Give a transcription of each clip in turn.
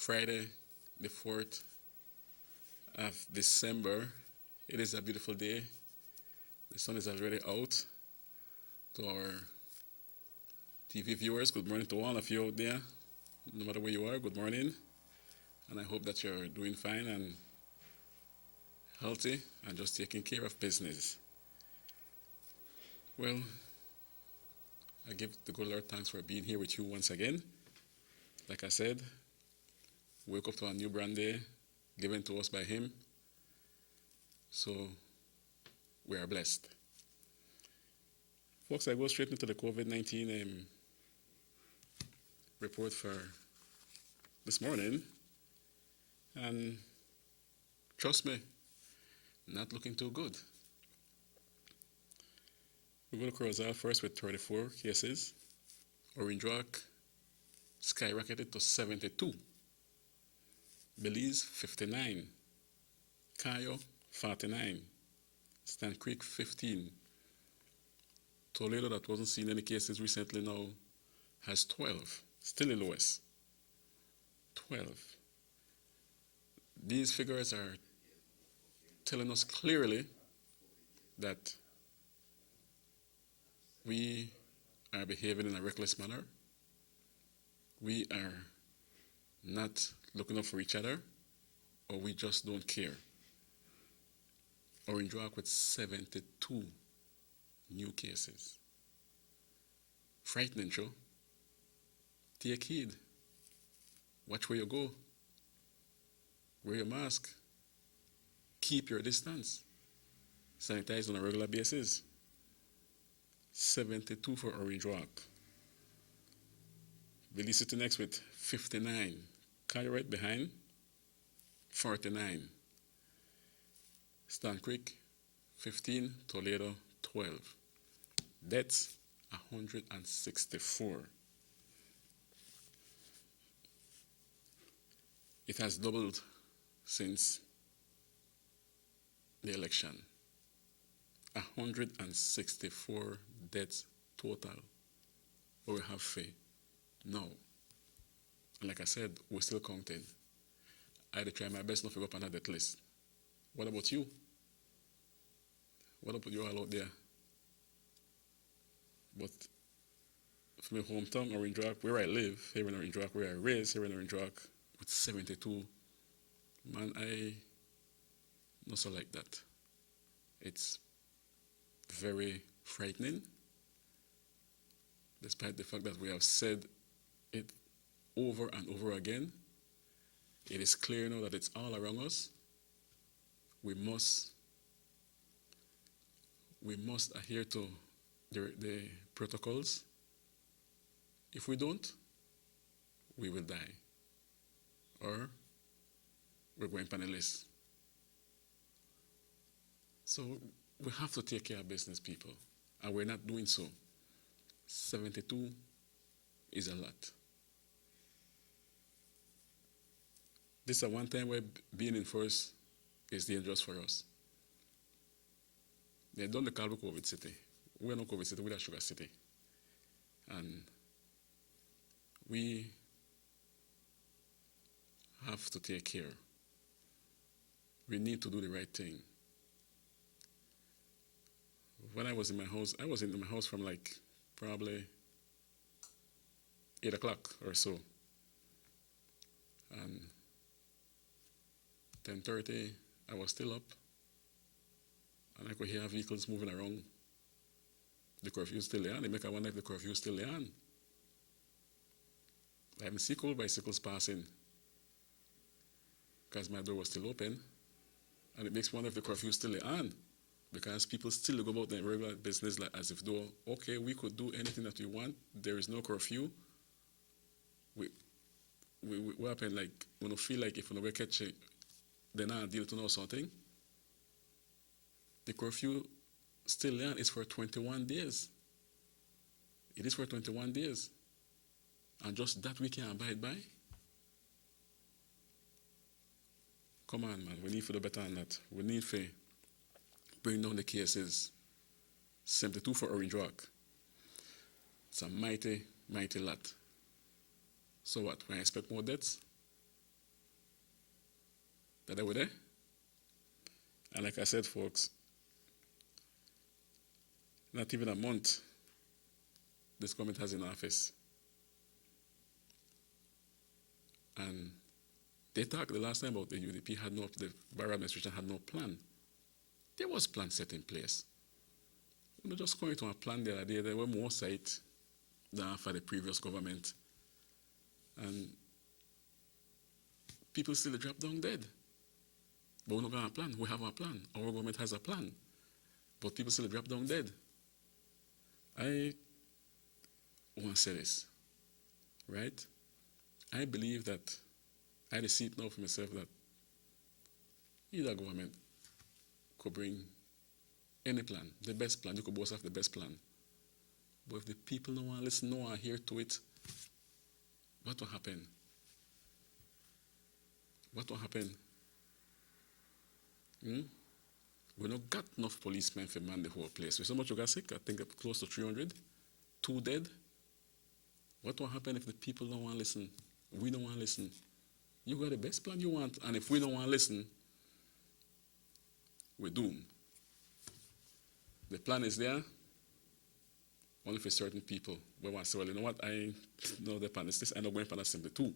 Friday, the 4th of December. It is a beautiful day. The sun is already out. To our TV viewers, good morning to all of you out there. No matter where you are, good morning. And I hope that you're doing fine and healthy and just taking care of business. Well, I give the good Lord thanks for being here with you once again. Like I said, wake up to a new brand day given to us by Him. So we are blessed. Folks, I go straight into the COVID-19 report for this morning. And trust me, not looking too good. We go to Corozal first with 34 cases. Orange Rock skyrocketed to 72. Belize, 59. Cayo, 49. Stan Creek, 15. Toledo, that wasn't seeing any cases recently now, has 12. Still the lowest. 12. These figures are telling us clearly that we are behaving in a reckless manner. We are not looking out for each other, or we just don't care. Orange Rock with 72 new cases. Frightening, sure. Take heed. Watch where you go. Wear your mask. Keep your distance. Sanitize on a regular basis. 72 for Orange Rock. Belize City next with 59. Cayo right behind, 49. Stan Creek, 15. Toledo, 12. Deaths, 164. It has doubled since the election. 164 deaths total. But we have faith now. And like I said, we're still counting. I try my best not to go up on that death list. What about you? What about you all out there? But from my hometown, Orange Rock, where I live, here in Orange Rock, where I raised, here in Orange Rock, with 72, man, I not so like that. It's very frightening, despite the fact that we have said it over and over again. It is clear now that it's all around us. We must adhere to the protocols. If we don't, we will die. Or we're going penniless. So we have to take care of business, people. And we're not doing so. 72 is a lot. This is a one time where being in force is dangerous for us. They don't call it COVID City. We're not COVID City, we're SugarCity. And we have to take care. We need to do the right thing. When I was in my house, I was in my house from like probably 8 o'clock or so. And 10:30, I was still up. And I could hear vehicles moving around. The curfew is still there. They make I wonder if the curfew is still there. I haven't seen cold bicycles passing because my door was still open. And it makes me wonder if the curfew is still on, because people still go about their regular business like as if though, okay, we could do anything that we want. There is no curfew. What happen, like, when we feel like if we don't catch it, then I deal to know something. The curfew still on is for 21 days. It is for 21 days. And just that we can abide by. Come on, man. We need to do better than that. We need to bring down the cases. 72 for Orange Rock. It's a mighty, mighty lot. So what? We expect more deaths? that they were there. And like I said, folks, not even a month this government has in office. And they talked the last time about the UDP the Barrow administration had no plan. There was plan set in place. We're not just going to a plan the other day. There were more sites than for the previous government. And people still drop down dead. But we're not going to have a plan. We have a plan. Our government has a plan. But people still drop down dead. I want to say this, right? I believe that I see it now for myself that either government could bring any plan, the best plan. You could boast of the best plan. But if the people don't want to listen, don't want to hear to it, what will happen? What will happen? We not got enough policemen to man the whole place. We so much we got sick, I think close to 300, 2 dead. What will happen if the people don't want to listen? We don't want to listen. You got the best plan you want, and if we don't want to listen, we're doomed. The plan is there, only for certain people. We want to say, well, you know what, I know the plan is this, I'm not going for that simply too.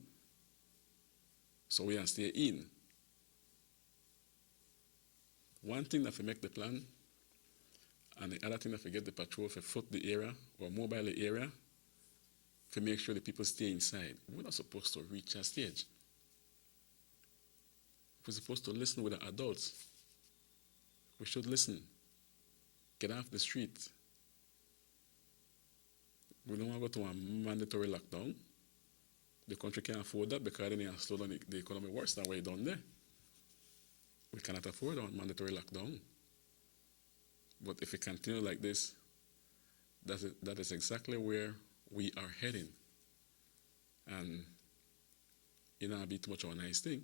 So we can stay in. One thing that we make the plan, and the other thing that we get the patrol for foot the area, or mobile the area, to make sure the people stay inside. We're not supposed to reach a stage. We're supposed to listen with the adults. We should listen. Get off the street. We don't want to go to a mandatory lockdown. The country can't afford that because then it has slowed down the economy worse than what it's done there. We cannot afford a mandatory lockdown. But if we continue like this, that is exactly where we are heading. And it not be too much of a nice thing.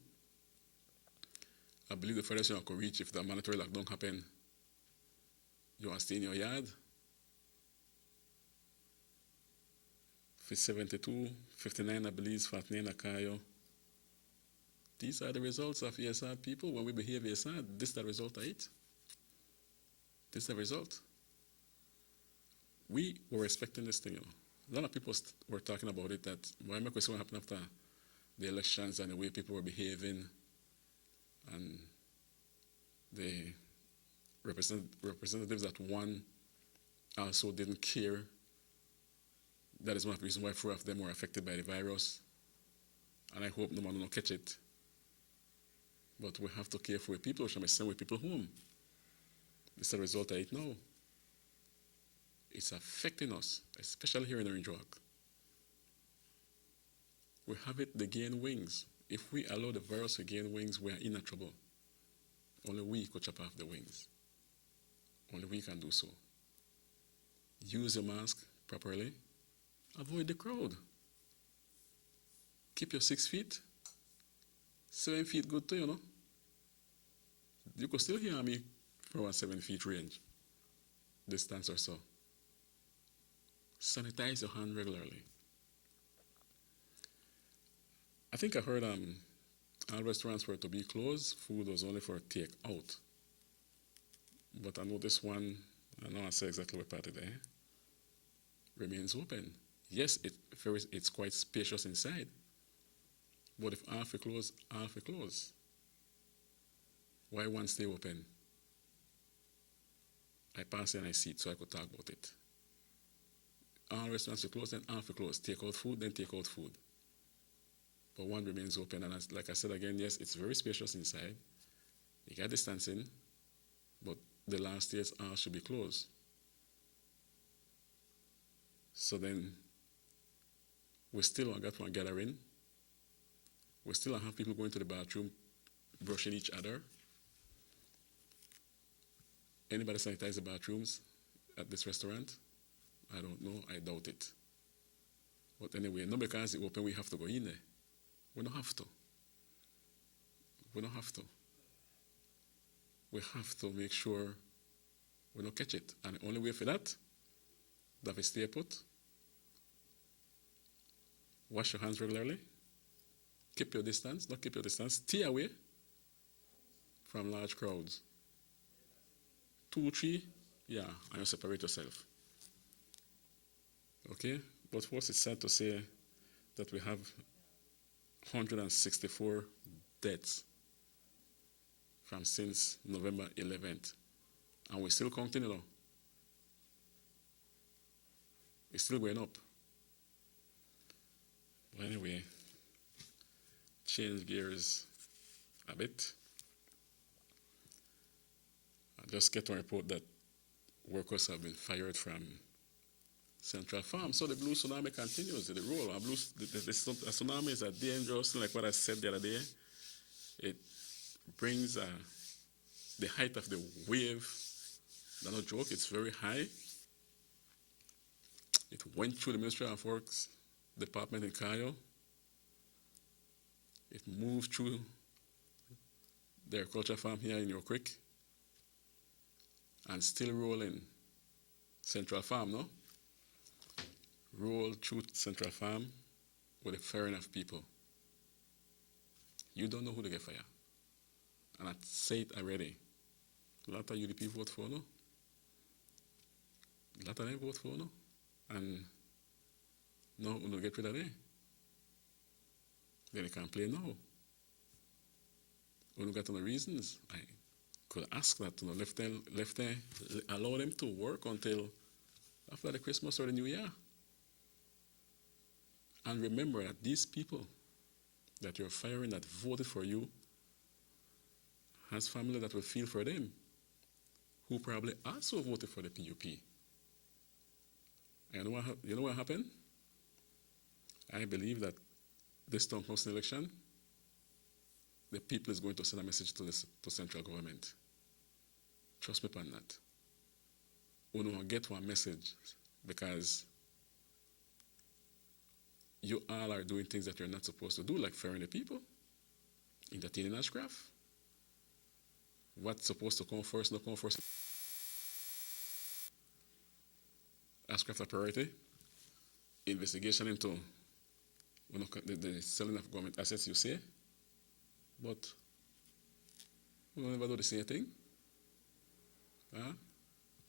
I believe the furthest you could reach if the mandatory lockdown happen, you want to stay in your yard. For 72, 59, I believe, 49, Akayo. These are the results of ESR people. When we behave ESR, this is the result of it. This is the result. We were expecting this thing. A lot of people were talking about it, that why make we see what happened after the elections and the way people were behaving, and the representatives that won also didn't care. That is one of the reasons why 4 of them were affected by the virus. And I hope no one will catch it. But we have to care for the people. We shall send with people home. This is the result of it now. It's affecting us, especially here in Orange Walk. We have it, they gain wings. If we allow the virus to gain wings, we are in a trouble. Only we could chop off the wings. Only we can do so. Use your mask properly. Avoid the crowd. Keep your 6 feet. 7 feet good too, you know. You could still hear me from a 7 feet range, distance or so. Sanitize your hand regularly. I think I heard all restaurants were to be closed. Food was only for take out. But I know this one, I know I say exactly what part of it remains open. Yes, it's quite spacious inside. But if half are closed, half are closed. Why one stay open? I pass and I see it so I could talk about it. All restaurants are closed, then half are closed. Take out food, then take out food. But one remains open, and like I said again, yes, it's very spacious inside. You got distancing, but the last years all should be closed. So then we still got one gathering. We still have people going to the bathroom, brushing each other. Anybody sanitize the bathrooms at this restaurant? I don't know. I doubt it. But anyway, no, because it's open, we have to go in there. We don't have to. We don't have to. We have to make sure we don't catch it. And the only way for that we stay put. Wash your hands regularly. Keep your distance. Not keep your distance. Stay away. from large crowds. Two, three, yeah, and you separate yourself. Okay? But first, it's sad to say that we have 164 deaths from since November 11th. And we're still counting, It's still going up. But anyway, change gears a bit. I just get a report that workers have been fired from Central Farm. So the blue tsunami continues. The roll. The tsunami is a dangerous, like what I said the other day. It brings the height of the wave. That's no joke. It's very high. It went through the Ministry of Works department in Cayo. It moved through the agriculture farm here in York Creek and still rolling Central Farm, no? Roll through Central Farm with a firing of people. You don't know who to get fired. And I say it already. A lot of UDP vote for, no? A lot of them vote for, no? And no, we don't get rid of them. Then they complain now. We don't get no reasons. I could ask that, left them, allow them to work until after the Christmas or the New Year. And remember that these people that you're firing that voted for you has family that will feel for them, who probably also voted for the PUP. And you know what happened? I believe that this town council election, the people is going to send a message to central government. Trust me on that. We don't get one message because you all are doing things that you're not supposed to do, like firing the people, entertaining Ashcraft. What's supposed to come first, not come first. Ashcraft a priority. Investigation into the selling of government assets, you say, but we don't ever do the same thing.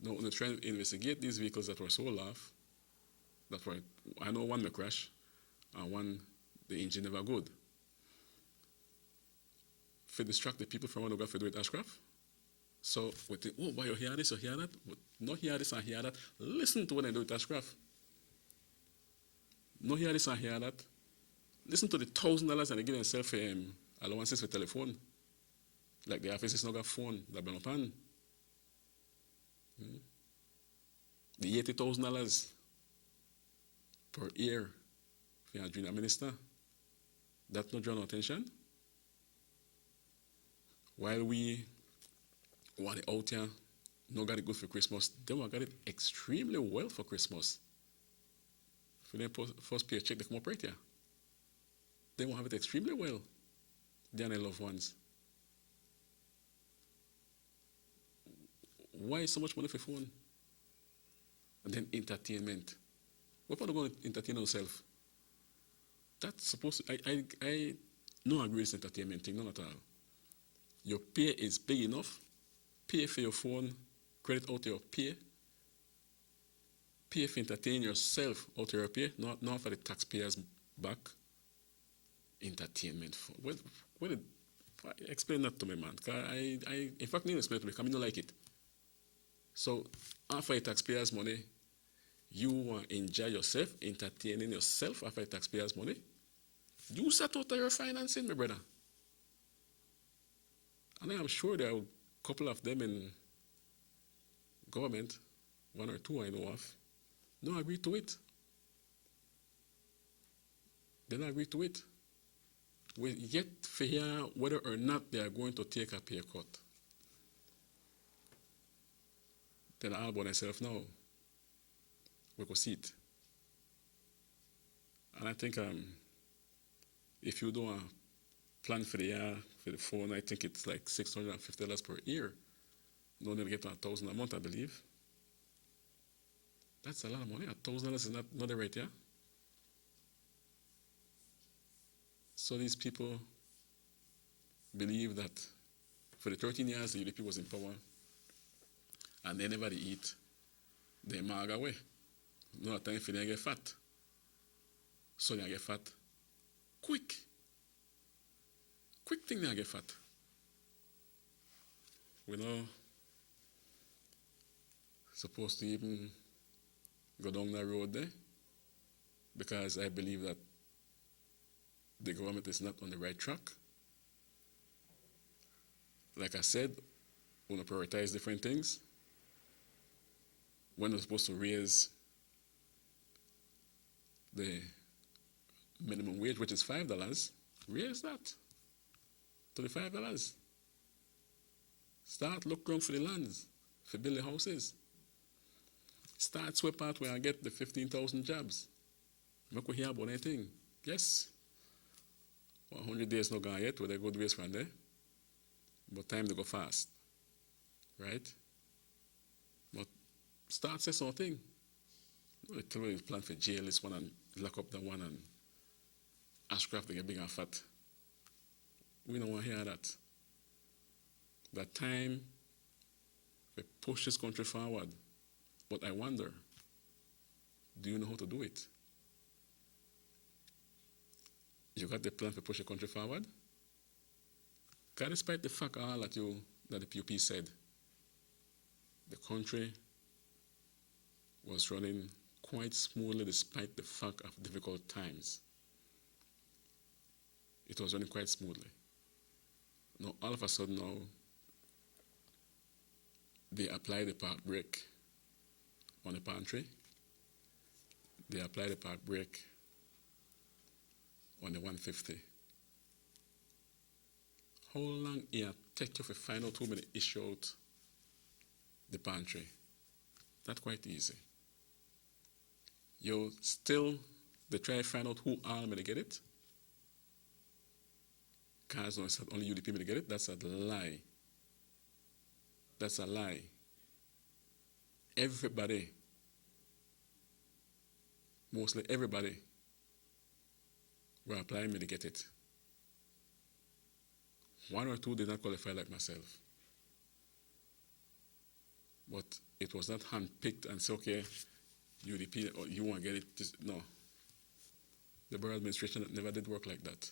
No, we try to investigate these vehicles that were sold off. That were, I know one may crash, and one the engine never good. To distract the people from what we got to do with Ashcraft. So we think, oh, why you hear this, you hear that? But not hear this and hear that. Listen to what they do with Ashcraft. Not hear this and hear that. Listen to the $1,000 and they give themselves allowances for telephone. Like the office is not got phone, that been open. The $80,000 per year for a junior minister. That's not drawing attention. While we want it out here, not got it good for Christmas, they will got it extremely well for Christmas. For their first paycheck, they come up right here. They will have it extremely well. They and their loved ones. Why so much money for phone? And then entertainment. What are we going to entertain ourselves? That's supposed to, I don't agree with entertainment thing, not at all. Your pay is big enough. Pay for your phone, credit out your pay. Pay for entertain yourself out of your pay, not for the taxpayers back. Entertainment. Explain that to me, man. I in fact, need to explain it to me because I don't like it. So, after your taxpayers' money, you enjoy yourself, entertaining yourself after your taxpayers' money. Use that out of your financing, my brother. And I am sure there are a couple of them in government, one or two I know of, don't agree to it. They don't agree to it. We yet to hear whether or not they are going to take a pay cut. Then I'll about myself now. We could see it. And I think if you do a plan for the year, for the phone, I think it's like $650 per year. No need to get $1,000 a month, I believe. That's a lot of money. $1,000 is not the right, yeah? So these people believe that for the 13 years the UDP was in power, and they never eat, they mag away. No time for them to get fat. So they get fat quick. Quick thing they get fat. We're not supposed to even go down the road there, because I believe that the government is not on the right track. Like I said, we want to prioritize different things. When we're supposed to raise the minimum wage, which is $5, raise that to the $5. Start look around for the lands, for build the houses. Start sweep out where I get the 15,000 jobs. Make we hear about anything. Yes, 100 days not gone yet, where they go ways from there. But time to go fast. Right? But start say something. They tell you plan for jail this one and lock up that one and Ashcraft to get big and fat. We don't want to hear that. That time we push this country forward. But I wonder, do you know how to do it? You got the plan to push the country forward? Because despite the fact all that the PUP said, the country was running quite smoothly despite the fact of difficult times. It was running quite smoothly. Now, all of a sudden now, they apply the park break on the pantry. They apply the park break on the 150. How long it take you to find out who many issue out the pantry? Not quite easy. You still, they try to find out who all may get it. Because no, it's not only UDP may get it. That's a lie. That's a lie. Everybody, mostly everybody, were applying me to get it. One or two did not qualify like myself. But it was not handpicked and say, okay, UDP, or you want to get it. No. The borough administration never did work like that.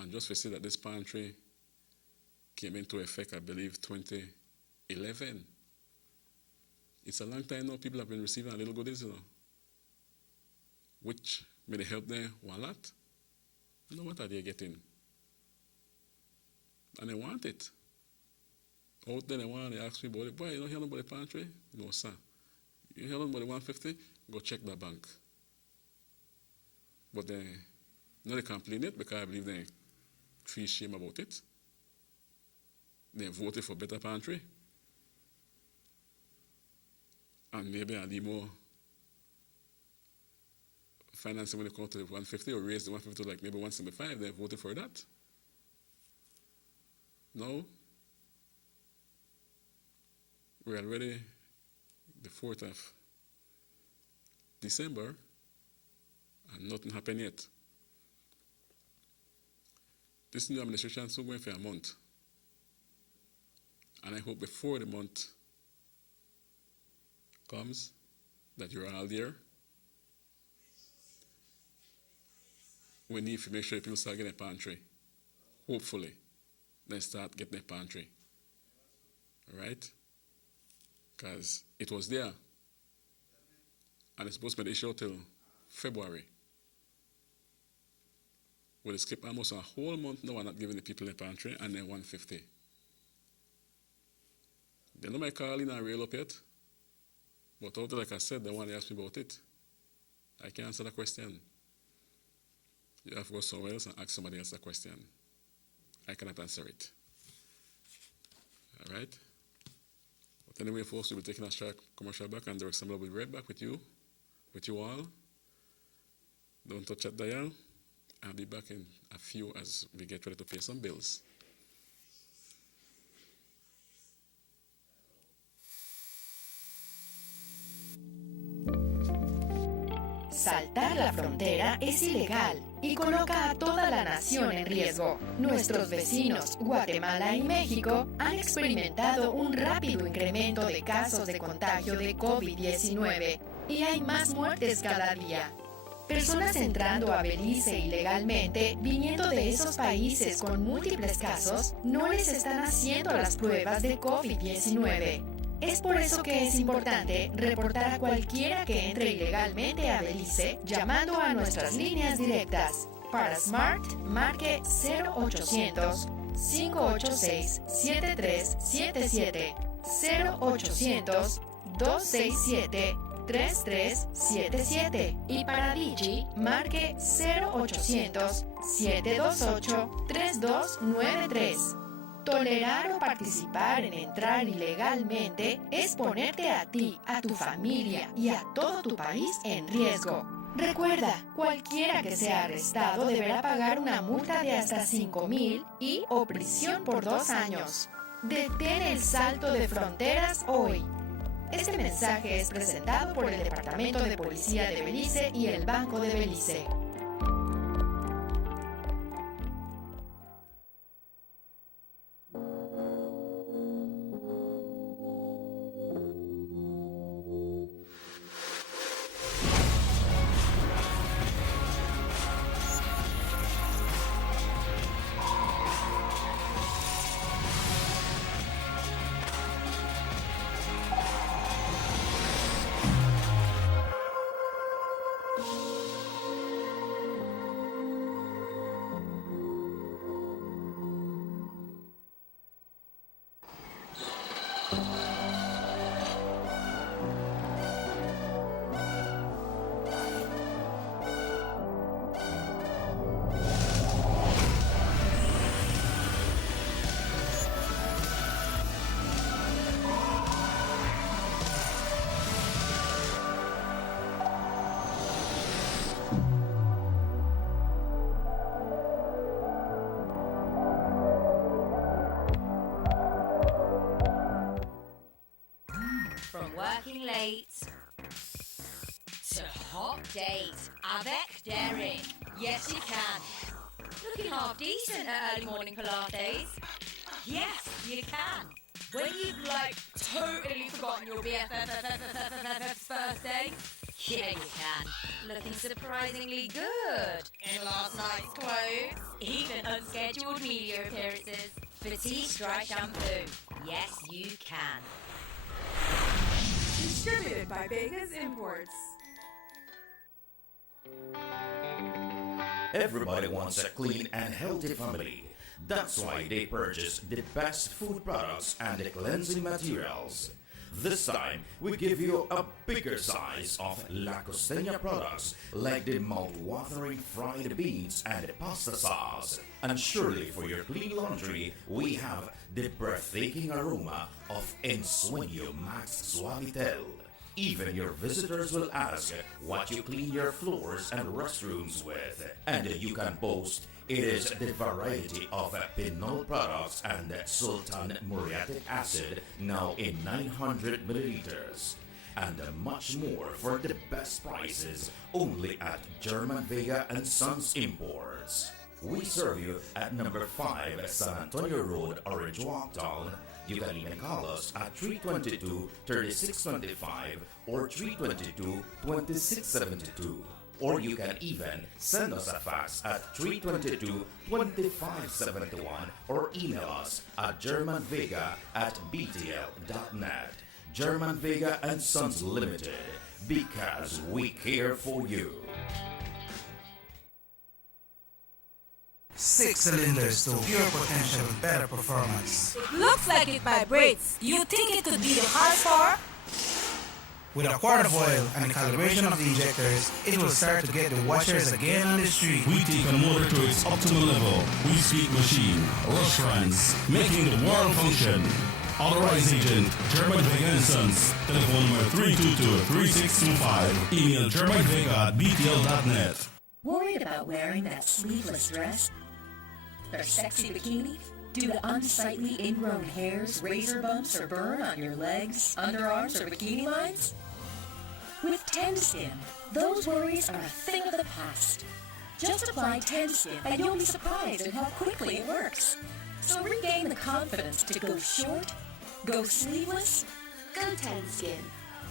And just to say that this pantry came into effect, I believe, 2011. It's a long time now. People have been receiving a little goodies, which may help them one lot. You know what are they getting? And they want it. Out there, they ask me about it. Boy, you don't hear about the pantry? No, sir. You hear about the 150? Go check the bank. But they complain it because I believe they feel shame about it. They voted for better pantry. And maybe I'll need more financing when it comes to the 150 or raise the 150 to like maybe 175. They voted for that. No. We're already the 4th of December and nothing happened yet. This new administration is still going for a month. And I hope before the month comes that you're all there. We need to make sure people start getting a pantry. Hopefully, they start getting a pantry. All right? Because it was there. And it's supposed to be issued till February. We'll skip almost a whole month now and not giving the people a pantry and then 150. They know my call in and rail up yet. But although, like I said, they want to ask me about it. I can't answer the question. You have to go somewhere else and ask somebody else a question. I cannot answer it. All right? But anyway, folks, we'll be taking a short commercial back, and Derek Samuel will be right back with you all. Don't touch that dial. I'll be back in a few as we get ready to pay some bills. Saltar la frontera es ilegal y coloca a toda la nación en riesgo. Nuestros vecinos, Guatemala y México, han experimentado un rápido incremento de casos de contagio de COVID-19 y hay más muertes cada día. Personas entrando a Belice ilegalmente, viniendo de esos países con múltiples casos, no les están haciendo las pruebas de COVID-19. Es por eso que es importante reportar a cualquiera que entre ilegalmente a Belice llamando a nuestras líneas directas. Para Smart, marque 0800 586 7377 0800 267 3377 y para Digi marque 0800 728 3293. Tolerar o participar en entrar ilegalmente es ponerte a ti, a tu familia y a todo tu país en riesgo. Recuerda, cualquiera que sea arrestado deberá pagar una multa de hasta 5,000 y o prisión por 2 años. Detén el salto de fronteras hoy. Este mensaje es presentado por el Departamento de Policía de Belice y el Banco de Belice. From working late to hot date avec Derek. Yes, you can. Looking half decent at early morning Pilates. Yes, you can. When you've totally forgotten your BFF's birthday. Yeah, you can. Looking surprisingly good in last night's clothes. Even unscheduled media appearances. Batiste Dry Shampoo. Yes, you can. Distributed by Vegas Imports. Everybody wants a clean and healthy family. That's why they purchase the best food products and the cleansing materials. This time, we give you a bigger size of La Costeña products like the mouth-watering fried beans and the pasta sauce. And surely for your clean laundry, we have the breathtaking aroma of Ensueño Max Suavitel. Even your visitors will ask what you clean your floors and restrooms with. And you can boast it is the variety of Pinol products and Sultan Muriatic acid now in 900 milliliters. And much more for the best prices only at German Vega and Sons Imports. We serve you at number 5 San Antonio Road, Orange Walktown. You can even call us at 322-3625 or 322-2672. Or you can even send us a fax at 322-2571 or email us at germanvega@btl.net. German Vega and Sons Limited, because we care for you. 6 cylinders to pure potential, better performance. It looks like it vibrates. You think it could be the horsepower? With a quart of oil and the calibration of the injectors, it will start to get the watchers again on the street. We take a motor to its optimal level. We speak machine, rush runs, making the world function. Authorized agent, German Vega and Sons. Telephone number 322-3625. Email germanvega@btl.net. Worried about wearing that sleeveless dress? Or sexy bikini? Due to unsightly ingrown hairs, razor bumps, or burn on your legs, underarms, or bikini lines? With TendSkin, those worries are a thing of the past. Just apply TendSkin and you'll be surprised at how quickly it works. So regain the confidence to go short, go sleeveless, Go Tenskin.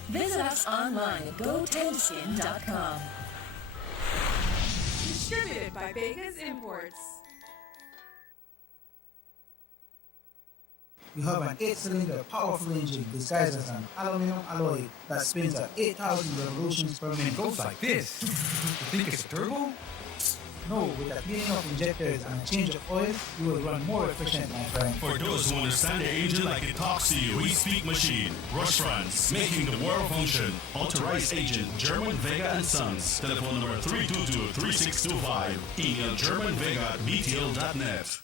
visit us online at gotendskin.com. Distributed by Vegas Imports. You have an 8-cylinder powerful engine disguised as an aluminum alloy that spins at 8,000 revolutions per minute. Goes like this. You think it's a turbo? No, with a cleaning of injectors and a change of oil, you will run more efficient, my friend. For those who understand the engine like it talks to you, we speak machine. Rush France, making the world function. Authorized agent, German Vega and Sons. Telephone number 322-3625. Email germanvega@btl.net.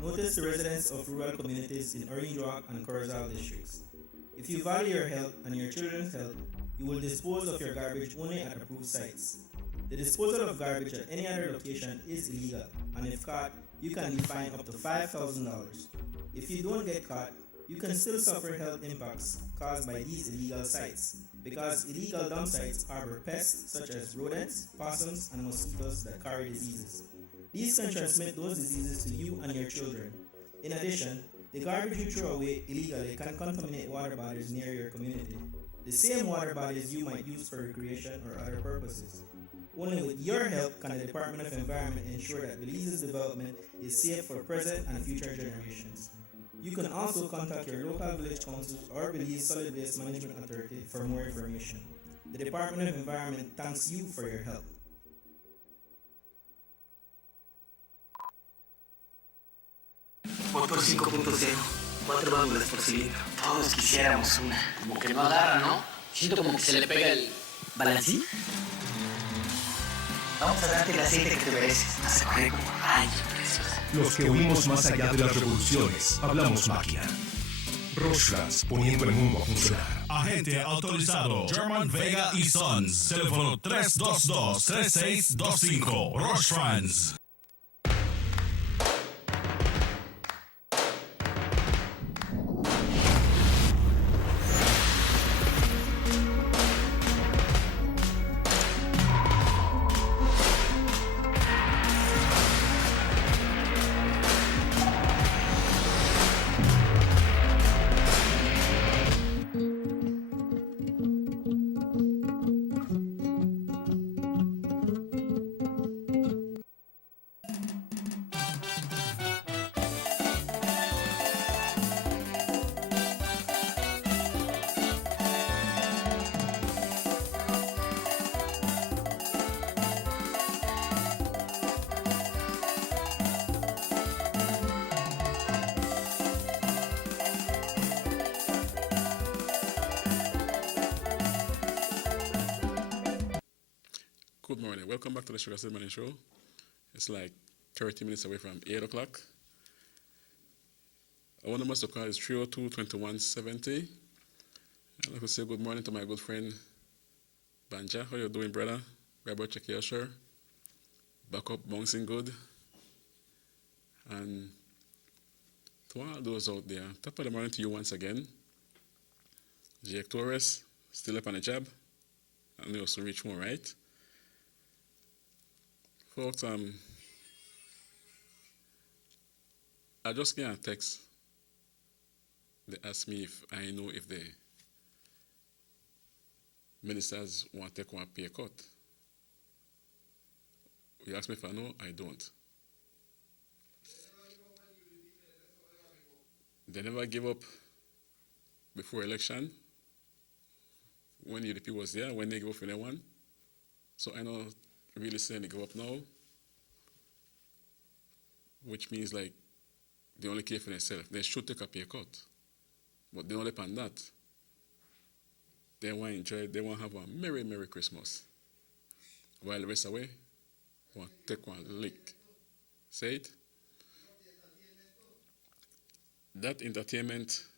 Notice the residents of rural communities in Orange Rock and Corozal districts. If you value your health and your children's health, you will dispose of your garbage only at approved sites. The disposal of garbage at any other location is illegal, and if caught, you can be fined up to $5,000. If you don't get caught, you can still suffer health impacts caused by these illegal sites, because illegal dump sites harbor pests such as rodents, possums, and mosquitoes that carry diseases. These can transmit those diseases to you and your children. In addition, the garbage you throw away illegally can contaminate water bodies near your community, the same water bodies you might use for recreation or other purposes. Only with your help can the Department of Environment ensure that Belize's development is safe for present and future generations. You can also contact your local village council or Belize Solid Waste Management Authority for more information. The Department of Environment thanks you for your help. Motor 5.0, 4 válvulas por cilindro. Todos quisiéramos una. Como que no agarra, ¿no? Siento como que se le pega el balancín. Vamos a darte el aceite que te mereces. Vas a correr como rayos preciosa. Los que huimos más allá de las revoluciones, hablamos máquina. Rostras poniendo el mundo a funcionar. Agente autorizado, German Vega y Sons. Teléfono 322-3625. Rush France. Good morning. Welcome back to the SugarCity MorningShow. It's like 30 minutes away from 8 o'clock. Our number to call is 302-2170. I'd like to say good morning to my good friend Banja. How you doing, brother? Robert, check your shirt. Back up, bouncing good. And to all those out there, top of the morning to you once again. Jake Torres, still up on the job. And you'll soon reach home, right? Folks, I just got a text. They asked me if I know if the ministers want to take one pay cut. You asked me if I know, I don't. They never give up before election. When UDP was there, when they give up for anyone. So I know really saying they go up now, which means like they only care for themselves. They should take a pay cut, but they only depend that. They want to enjoy, they want to have a merry, merry Christmas. While the rest away, want to take one lick. Say it? That entertainment,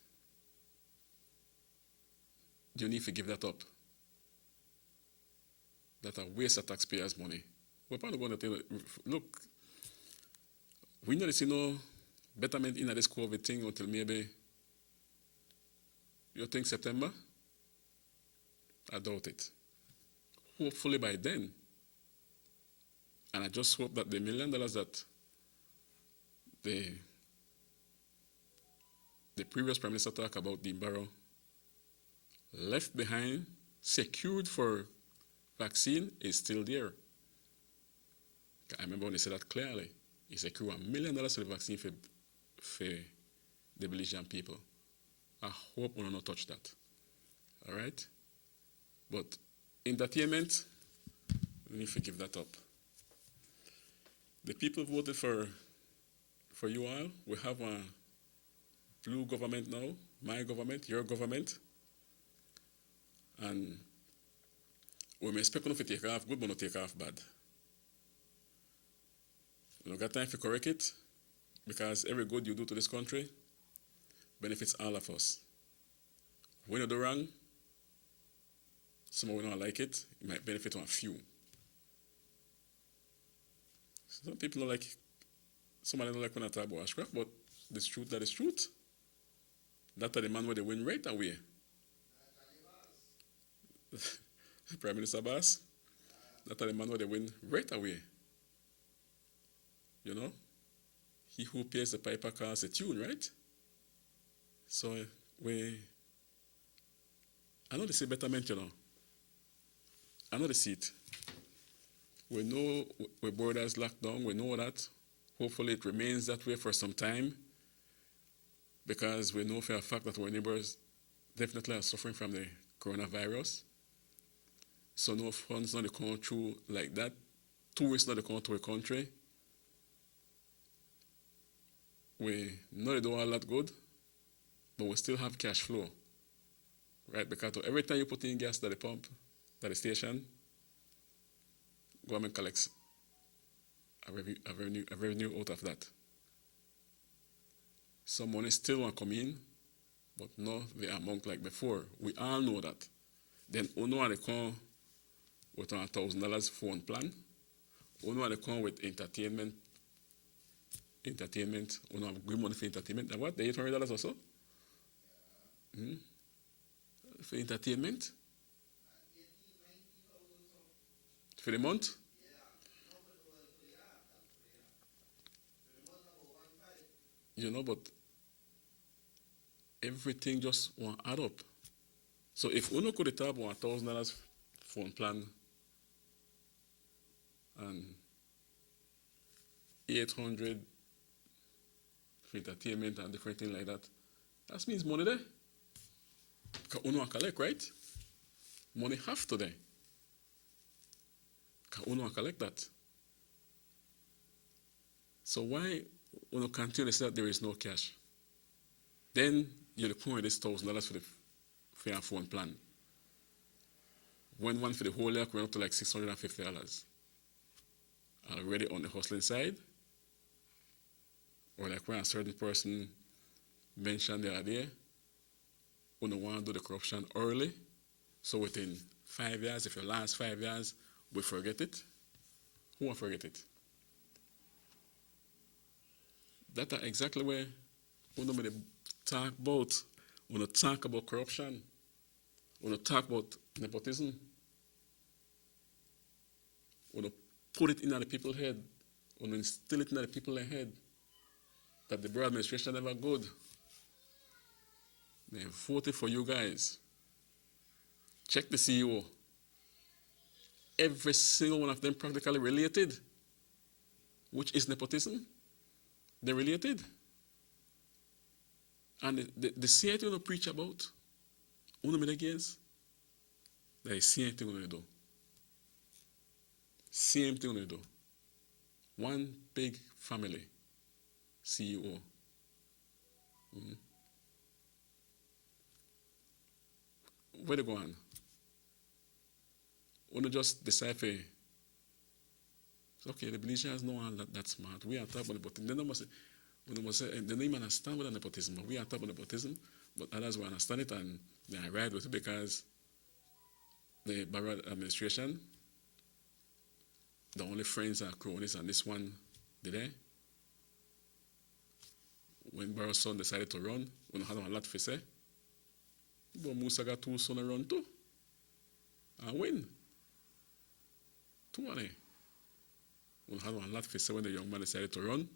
you need to give that up. That are waste of taxpayers' money. We're probably going to tell you, look, we don't see no betterment in this COVID thing until maybe, you think September? I doubt it. hopefully by then, and I just hope that the $1 million that the previous Prime Minister talked about, Dean Barrow, left behind, secured for vaccine, is still there. I remember when he said that clearly. He secured $1 million for the vaccine for the Belizean people. I hope we will not touch that. All right? But entertainment, we need to give that up. The people voted for you all. We have a blue government now, my government, your government. And we may expect them to take off good, but not take off bad. We don't got time to correct it, because every good you do to this country benefits all of us. When you do wrong, some of we don't like it, it might benefit a few. Some people don't like, some of them don't like when I talk about witchcraft, but the truth, that is truth. That are the man where they win right away. Prime Minister Abbas, that are the man where they win right away. You know? He who pays the piper calls the tune, right? So I know they say betterment, you know. I know they see it. We know with borders locked down, we know that. Hopefully it remains that way for some time, because we know for a fact that our neighbors definitely are suffering from the coronavirus. So no funds not come through like that. Tourists not come to a country. We know they do all that good, but we still have cash flow, right? Because every time you put in gas at the pump, at the station, government collects a revenue out of that. Some money still want to come in, but not the amount like before. We all know that. Then uno they come with a $1,000 phone plan. Uno they come with entertainment. Uno have good money for entertainment. And what? The $800 or so? For entertainment? For the month? You know, but everything just won't add up. So if uno could have $1,000 phone plan and 800 for entertainment and different things like that, that means money there. Because uno collect, right? Money have to there. Because uno collect that. So why uno continue to say that there is no cash? Then you're paying this $1,000 for your phone plan. When one for the whole year went up to like $650. Already on the hustling side. Or like when a certain person mentioned the other day, we don't want to do the corruption early. So within 5 years, if your last 5 years, we forget it. Who will forget it? That's exactly where we don't talk about. We don't talk about corruption. We don't talk about nepotism. We don't put it in the people's head. We don't instill it in the people's head that the Bureau administration never good. They voted for you guys. Check the CEO. Every single one of them practically related, which is nepotism. They're related. And the same thing we preach about, uno me against, that is same thing we do. Same thing we do. One big family, CEO. Where they go on? Uno just decide for, okay, the Belizeans know all that smart. We are talking about nepotism. They must say, they don't even understand what nepotism. We are talking about nepotism, but others will understand it and they are right with it because the Barrow administration, the only friends are cronies, and this one did they? When Barrow's son decided to run, we don't have a lot to say. But Musa got two sons run too and win. Two of them. We had one lot for say when the young man decided to run.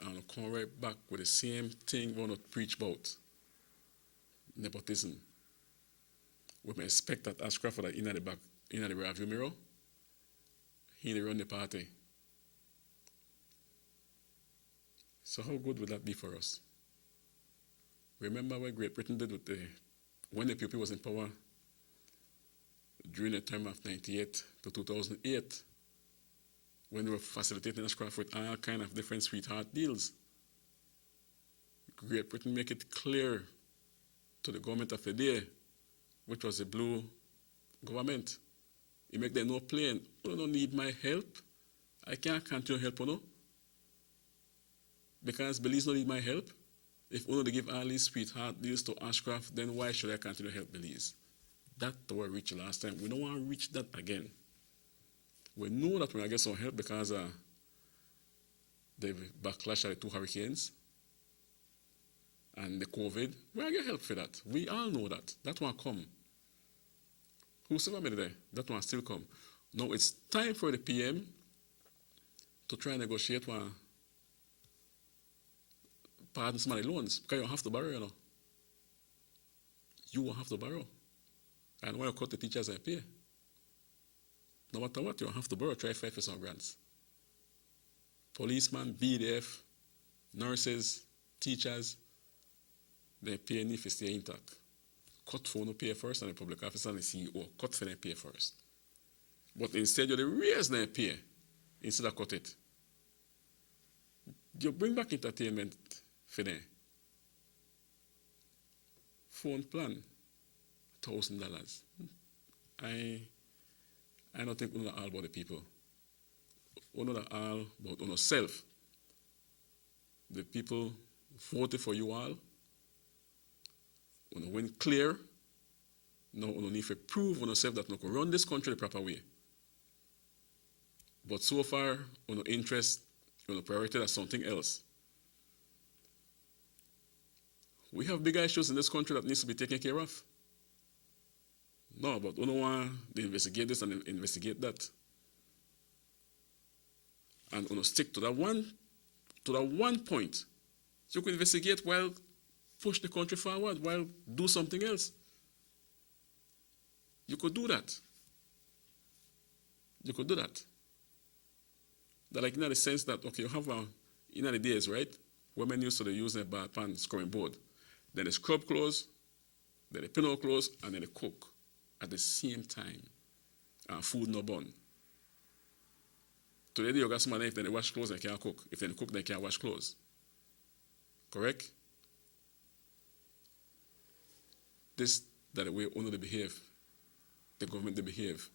And we come right back with the same thing we want to preach about. Nepotism. We may expect that Ashcroft that in the back, in the rear view mirror, he run the party. So how good would that be for us? Remember what Great Britain did with when the PUP was in power during the term of 98 to 2008, when they were facilitating Ashcroft with all kind of different sweetheart deals. Great Britain make it clear to the government of the day, which was the blue government. He make them no plain, you don't need my help. I can't continue help you, because Belize don't need my help. If only they give all these sweetheart deals to Ashcroft, then why should I continue help Belize? That we reached last time. We don't want to reach that again. We know that we're going to get some help because the backlash of the two hurricanes and the COVID. We're going to get help for that. We all know that. That one come. Whosoever made it there, that one still come. Now it's time for the PM to try and negotiate one pardon some of the loans, because you don't have to borrow, You will have to borrow. And when you cut the teachers, I pay. No matter what, you have to borrow, try 5% grants. Policemen, BDF, nurses, teachers, they pay if they stay intact. Cut for no pay first, and the public officer and the CEO, cut for them pay first. But instead, you raise their pay instead of cut it. You bring back entertainment for them. Phone plan, $1,000. I don't think we know all about the people. We know that all about ourselves. The people voted for you all. We win clear. Now we need to prove on ourselves that we can run this country the proper way. But so far, our interest, our priority is something else. We have bigger issues in this country that needs to be taken care of. No, but we don't want to investigate this and investigate that. And we stick to that one point. You can investigate while push the country forward, while do something else. You could do that. You could do that. That like in the sense that, okay, you have in the days, right? Women used to use a bath pan scrubbing board. Then they scrub clothes, then they pin out clothes, and then they cook at the same time. And food no burn. Today you got somebody, if they wash clothes, they can't cook. If they cook, they can't wash clothes. Correct? This that the way only they behave, the government they behave.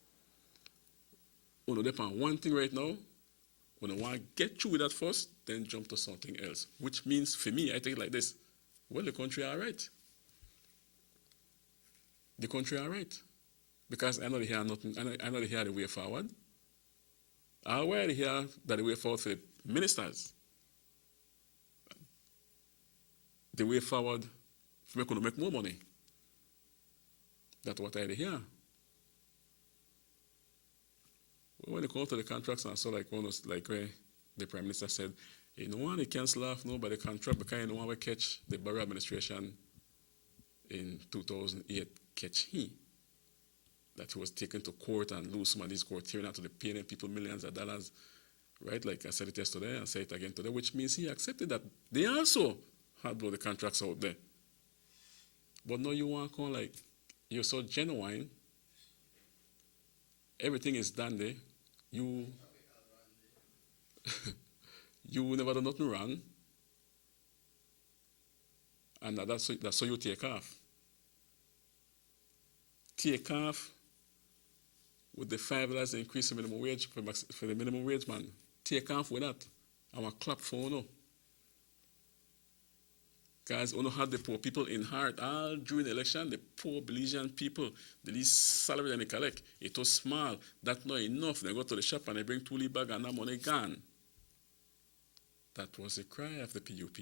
Only depend on one thing right now. When I want to get through with that first, then jump to something else. Which means for me, I take it like this. Well, the country all right. The country all right. Because I know they hear nothing, I know they hear the way forward. I aware they hear that the way forward for the ministers. The way forward for me to make more money. That's what I hear. When it comes to the contracts, and so like almost like where the Prime Minister said, you know one, they cancel off nobody contract because you know one we catch the Barrow administration in 2008 catch he. That he was taken to court and lose some of these court hearing after the paying people millions of dollars. Right? Like I said it yesterday and say it again today, which means he accepted that they also had blow the contracts out there. But now you want to call like you're so genuine, everything is done there. You never do nothing wrong. And that's so you take off. Take off with the $5 increase in minimum wage for the minimum wage man. Take off with that. I want to clap for you. Guys, we had the poor people in heart all during the election, the poor Belizean people, the least salary they collect. It was small. That's not enough. They go to the shop and they bring 2 leaf bag and that money gone. That was the cry of the PUP.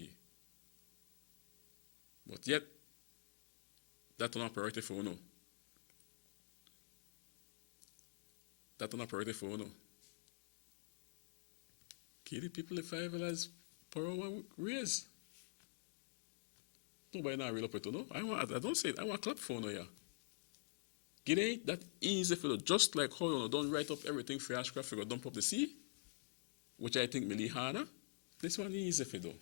But yet, that's not priority for UNO. That's not a priority for you. Give the people the $5 per hour raise. Nobody not real up it, no. I don't say it. I want to clap for you. It ain't that easy for you. Just like how you don't write up everything for Ashcraft, you dump up the sea, which I think may harder. This one easy for you.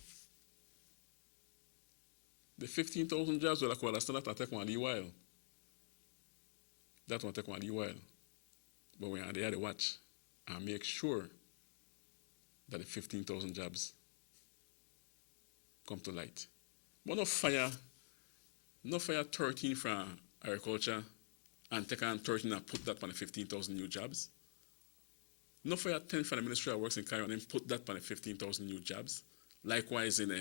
The 15,000 jobs will understand that take one little while. That will take one little while. But we are there to watch and make sure that the 15,000 jobs come to light. But no fire 13 from agriculture and take on 13 and put that on the 15,000 new jobs. No fire 10 from the Ministry of Works in Cairo and put that on the 15,000 new jobs. Likewise in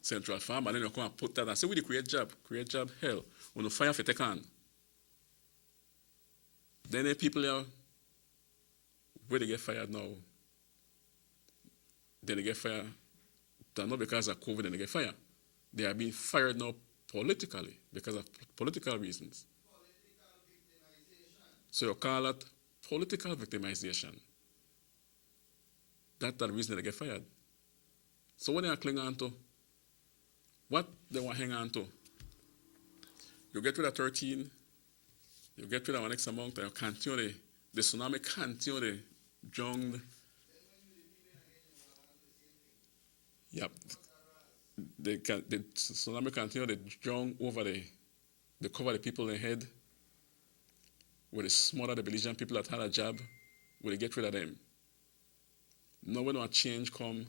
Central Farm, and then you come and put that and say, we create job, hell. When you fire for take on. Then the people here, where they get fired now, then they get fired, not because of COVID, then they get fired. They are being fired now politically, because of political reasons. So you call that political victimization. That's the reason they get fired. So what they are clinging on to? What they want to hang on to? You get rid of 13, you get rid of the next amount, and you continue the tsunami continue the drown. Yep. The tsunami continue to drown over the cover the people in the head. With the smaller the belligerent people that had a job, will they get rid of them? Now when a change come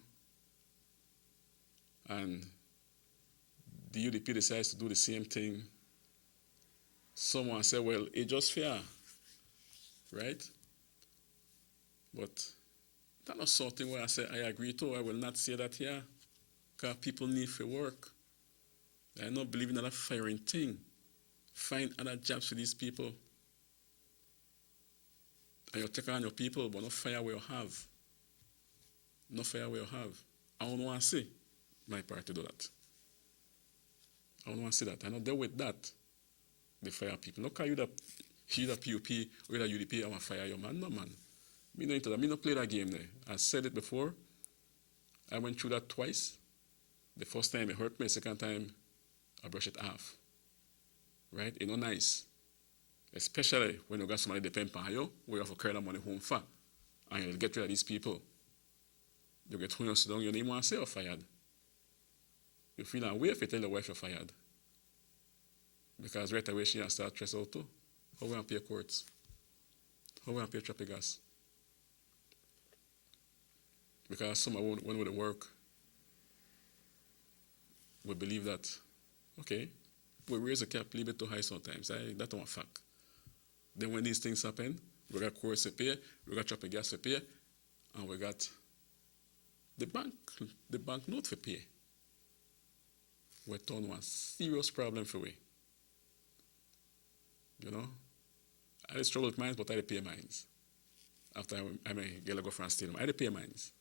and the UDP decides to do the same thing, someone say, well, it's just fair, right? But that's not something where I say I agree to. I will not say that here, because people need for work. I don't believe in that firing thing. Find other jobs for these people. And you take on your people, but not fire where you have. Not fire where you have. I don't want to see my party do that. I don't want to see that. I know deal with that. They fire people. Not because you're the PUP or the UDP, I want to fire your man. No, man. Me no into that. Me no play that game there. I said it before. I went through that twice. The first time it hurt me. The second time, I brush it off. Right? It's not nice. Especially when you got somebody depend on you, where you have to carry the money home for. And you'll get rid of these people. You get when you sit down, your name want to say you're fired. You feel that way if you tell your wife you're fired. Because right away she has to start stress out too. How we want to pay courts? How we want to pay traffic gas? Because some when we work, we believe that, okay, we raise the cap a little bit too high sometimes. That's one fact. Then when these things happen, we got courts to pay, we got traffic gas to pay, and we got the bank note to pay. We turn one serious problem for we. You know? I struggle with mines, but I pay mines. After I may get a go for a steal, I pay mines.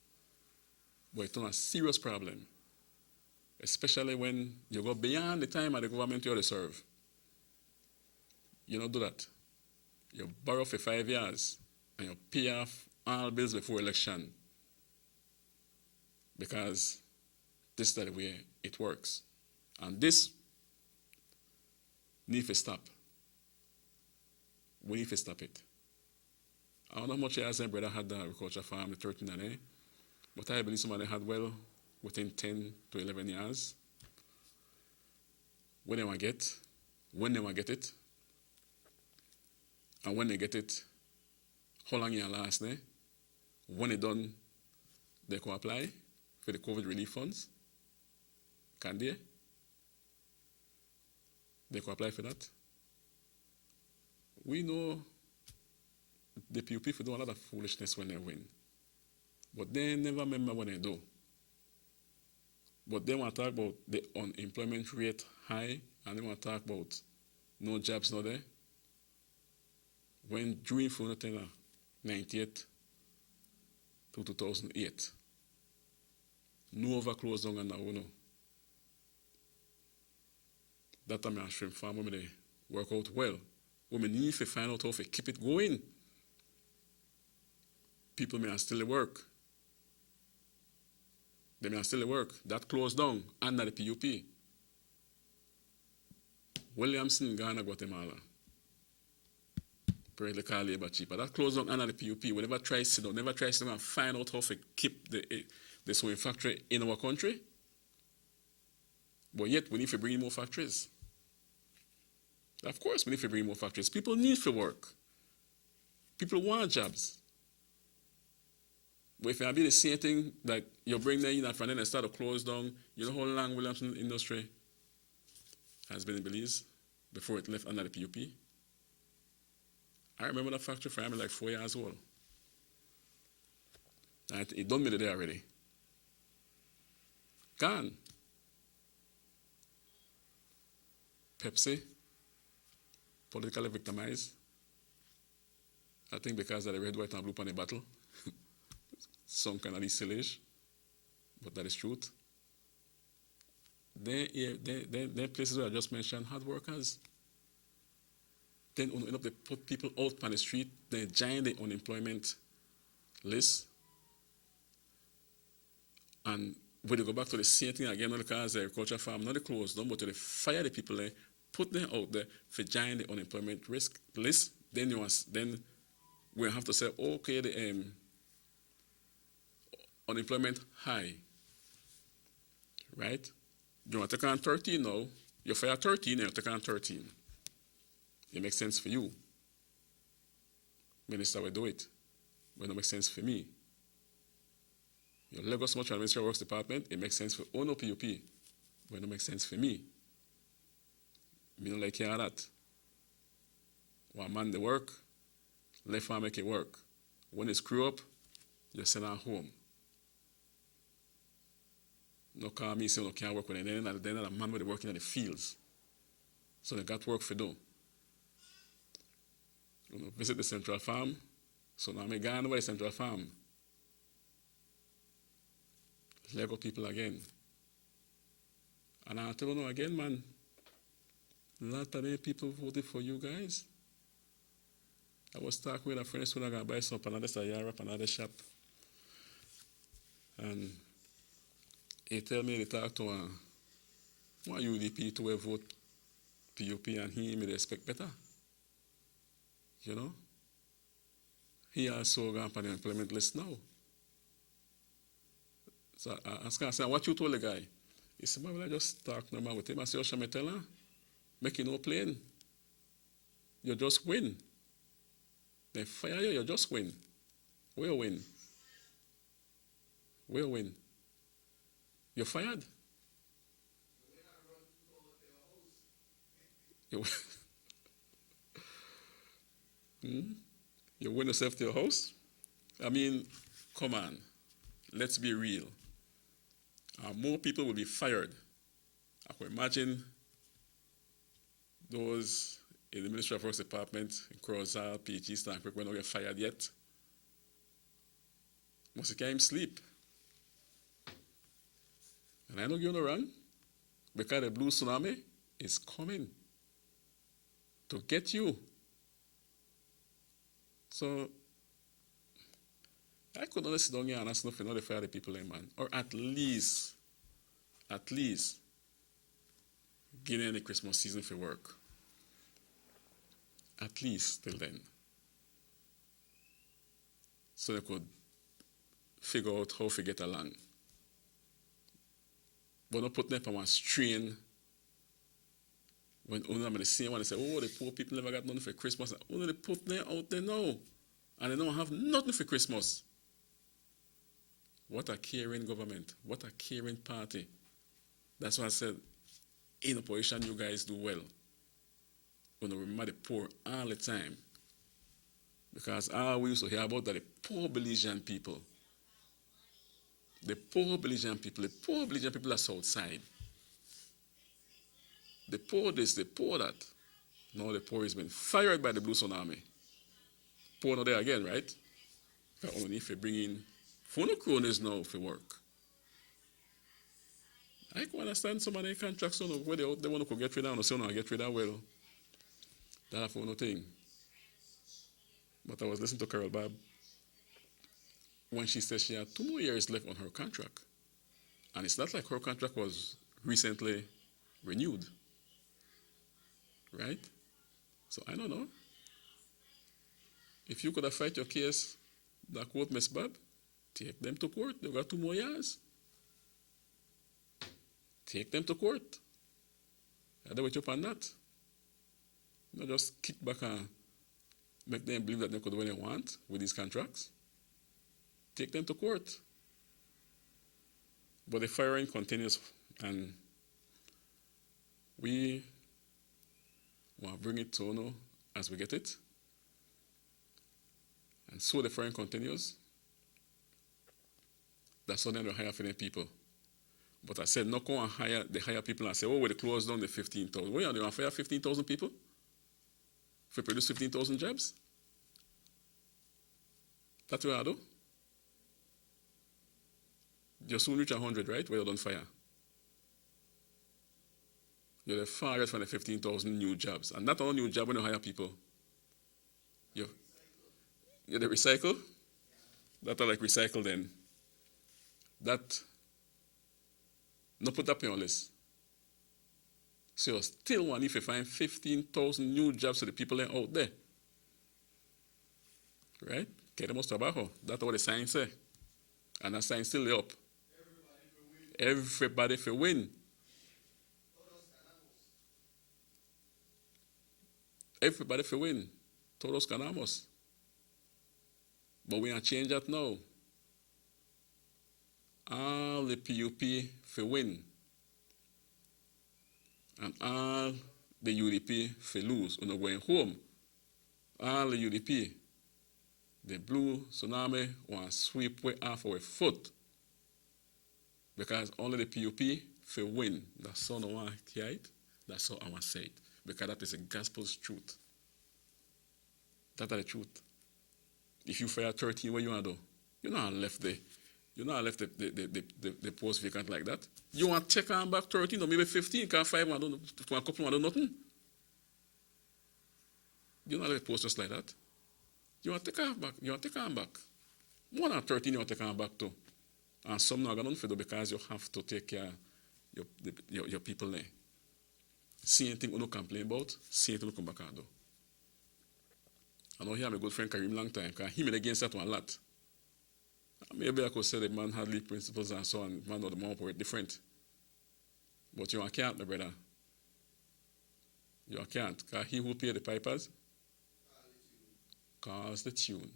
But it turns a serious problem. Especially when you go beyond the time of the government you serve. You don't do that. You borrow for 5 years and you pay off all bills before election. Because this is the way it works. And this needs to stop. We need to stop it. I don't know how much years my brother had the agriculture farm, the 13 and a, but I believe somebody had well within 10 to 11 years. When they want to get it, and when they get it, how long it last there? When they done, they can apply for the COVID relief funds. Can they? They can apply for that. We know the PUP do a lot of foolishness when they win. But they never remember when they do. But they want to talk about the unemployment rate high, and they want to talk about no jobs not there. When during 98 to 2008, no over closed down and now, you know. That time I shrimp farm, when they work out well. We need to find out how to keep it going. people may still work. They may still work. That closed down under the PUP. Williamson, Ghana, Guatemala. Pretty car labor cheaper. That closed down under the PUP. We never try to sit down, never try to sit down and find out how to keep the sewing factory in our country. But yet, we need to bring in more factories. Of course, we need to bring in more factories. People need to work. People want jobs. But if it be the same thing that you bring them in and from then and start to close down, you know how long Williamson industry has been in Belize before it left under the PUP? I remember that factory for like 4 years old. And it done me the day already. Gone. Pepsi, politically victimized. I think because of the red, white, and blue on the battle. Some kind of silage, but that is truth. Then places where I just mentioned hard workers. Then they put people out on the street, they join the unemployment list. And when they go back to the same thing again, not because the agriculture farm, not the close down, but to fire the people there, put them out there for join the unemployment risk list. Then we have to say, okay, the unemployment high, right? You want to take on 13 now, you fire 13 and you take on 13. It makes sense for you. Minister will do it, but it don't make sense for me. Your Lagos Metro Ministry Works Department, it makes sense for ONO PUP, but it don't make sense for me. Me don't like hearing that. One man the work, left hand make it work. When it's screw up, you send her home. No call me, say no can't work with them. Then a man with working in the fields. So they got work for them. You know, visit the central farm. So now I'm going over the central farm. Lego people again. And I tell you again, man, a lot of many people voted for you guys. I was talking with a friend who was going to buy some panadas at Europe, another shop. And he tell me to talk to one UDP to vote PUP and he may expect better. You know? He also gone on the employment list now. So I asked him, what you told the guy? He said, well, I just talk normal with him. I said, shall I tell her? Make you no plane. You just win. They fire you, you just win. Where you win? Where you win? You're fired. You win yourself to your house? I mean, come on. Let's be real. More people will be fired. I can imagine those in the Ministry of Works Department, in Crozal, PG, Stanford, when they get fired yet. Must can't sleep. And I know you're going to run because the blue tsunami is coming to get you. So, I could not sit down here and ask nothing, not to fire the people in, man. Or at least, give them the Christmas season for work. At least till then. So they could figure out how to get along. But not put them on one strain. When only I'm the same one, they say, oh, the poor people never got nothing for Christmas. Only they put them out there now. And they don't have nothing for Christmas. What a caring government. What a caring party. That's why I said, in opposition, you guys do well. When you remember the poor all the time. Because all we used to hear about that the poor Belizean people. The poor Belizean people are outside. The poor this, the poor that. Now the poor has been fired by the Blue Tsunami. Poor not there again, right? Because only if you bring in phonocronies now for work. I can understand some of the contracts where they want to get rid of, or say, no, get rid of, well, that's a phone thing. But I was listening to Carol Bob, when she said she had 2 more years left on her contract. And it's not like her contract was recently renewed, right? So I don't know. If you could have fight your case, that court mess bad, take them to court. They've got 2 more years. Take them to court. I don't wait up on that. Not just kick back and make them believe that they could do what they want with these contracts. Take them to court. But the firing continues, and we want to bring it to know as we get it. And so the firing continues. That's how they're hire for them people. But I said, not go and hire people and say, oh, we close down the 15,000. What are you going to fire 15,000 people? If we produce 15,000 jobs? That's what I do. You'll soon reach 100, right? Where you don't fire. You're the farthest from the 15,000 new jobs. And not all new jobs when you hire people. You're the recycle? That are like recycle then. That, no put that on your list. So you still want if you find 15,000 new jobs to the people out there. Right? Queremos trabajo. That's what the sign say. And that sign still up. Everybody for win. Everybody for win. Todos ganamos. But we are change that now. All the PUP for win. And all the UDP for lose. We're not going home. All the UDP, the blue tsunami, want to sweep way off our foot. Because only the PUP for win. That's all I want to hear it. That's all I want to say it. Because that is the gospel's truth. That's the truth. If you fire 13, what you want to do? You're not left the post vacant like that. You want to take on back 13 or maybe 15, can't 5 and do a couple and do nothing. You not left the post just like that. You want to take on back. You want to take on back. More than 13 you want to take on back too. And some not going to do because you have to take care of your people there. See anything you don't complain about, see anything you come back and do. I know he have a good friend Karim long time, because he been against that one a lot. Maybe I could say the man had lead principles and so on, man or the mom were different. But you can't, my brother. You can't, because he who pay the pipers calls the tune.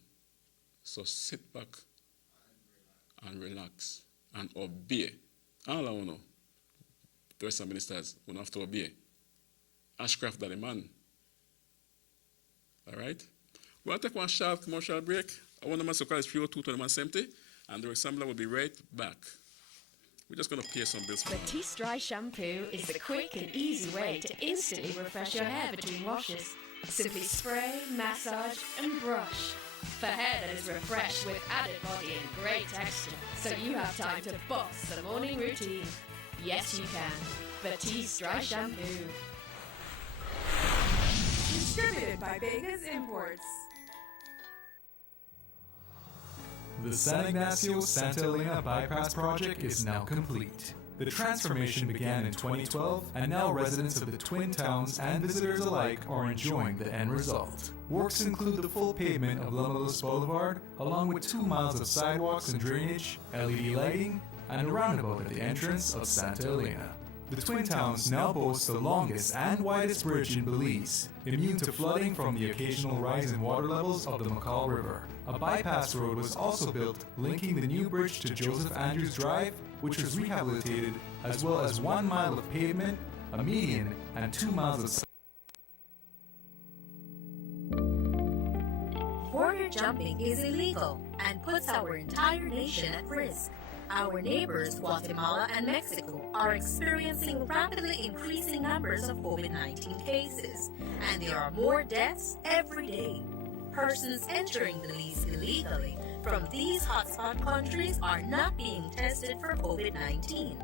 So sit back and relax and obey. All I want to know, the rest of the ministers will have to obey. Ashcraft that the man. All right? We'll take one short commercial break. I want to call is 302-2170, and the assembler will be right back. We're just going to pay some bills. Batiste Dry Shampoo is the quick and easy way to instantly refresh your hair between washes. Simply spray, massage, and brush. For hair that is refreshed with added body and great texture, so you have time to boss the morning routine. Yes, you can. Batiste Dry Shampoo. Distributed by Vegas Imports. The San Ignacio-Santa Elena Bypass Project is now complete. The transformation began in 2012, and now residents of the Twin Towns and visitors alike are enjoying the end result. Works include the full pavement of Lomulus Boulevard, along with 2 miles of sidewalks and drainage, LED lighting, and a roundabout at the entrance of Santa Elena. The Twin Towns now boasts the longest and widest bridge in Belize, immune to flooding from the occasional rise in water levels of the McCall River. A bypass road was also built, linking the new bridge to Joseph Andrews Drive, which was rehabilitated, as well as 1 mile of pavement, a median, and 2 miles of... Border jumping is illegal and puts our entire nation at risk. Our neighbors, Guatemala and Mexico, are experiencing rapidly increasing numbers of COVID-19 cases, and there are more deaths every day. Persons entering Belize illegally from these hotspot countries are not being tested for COVID-19.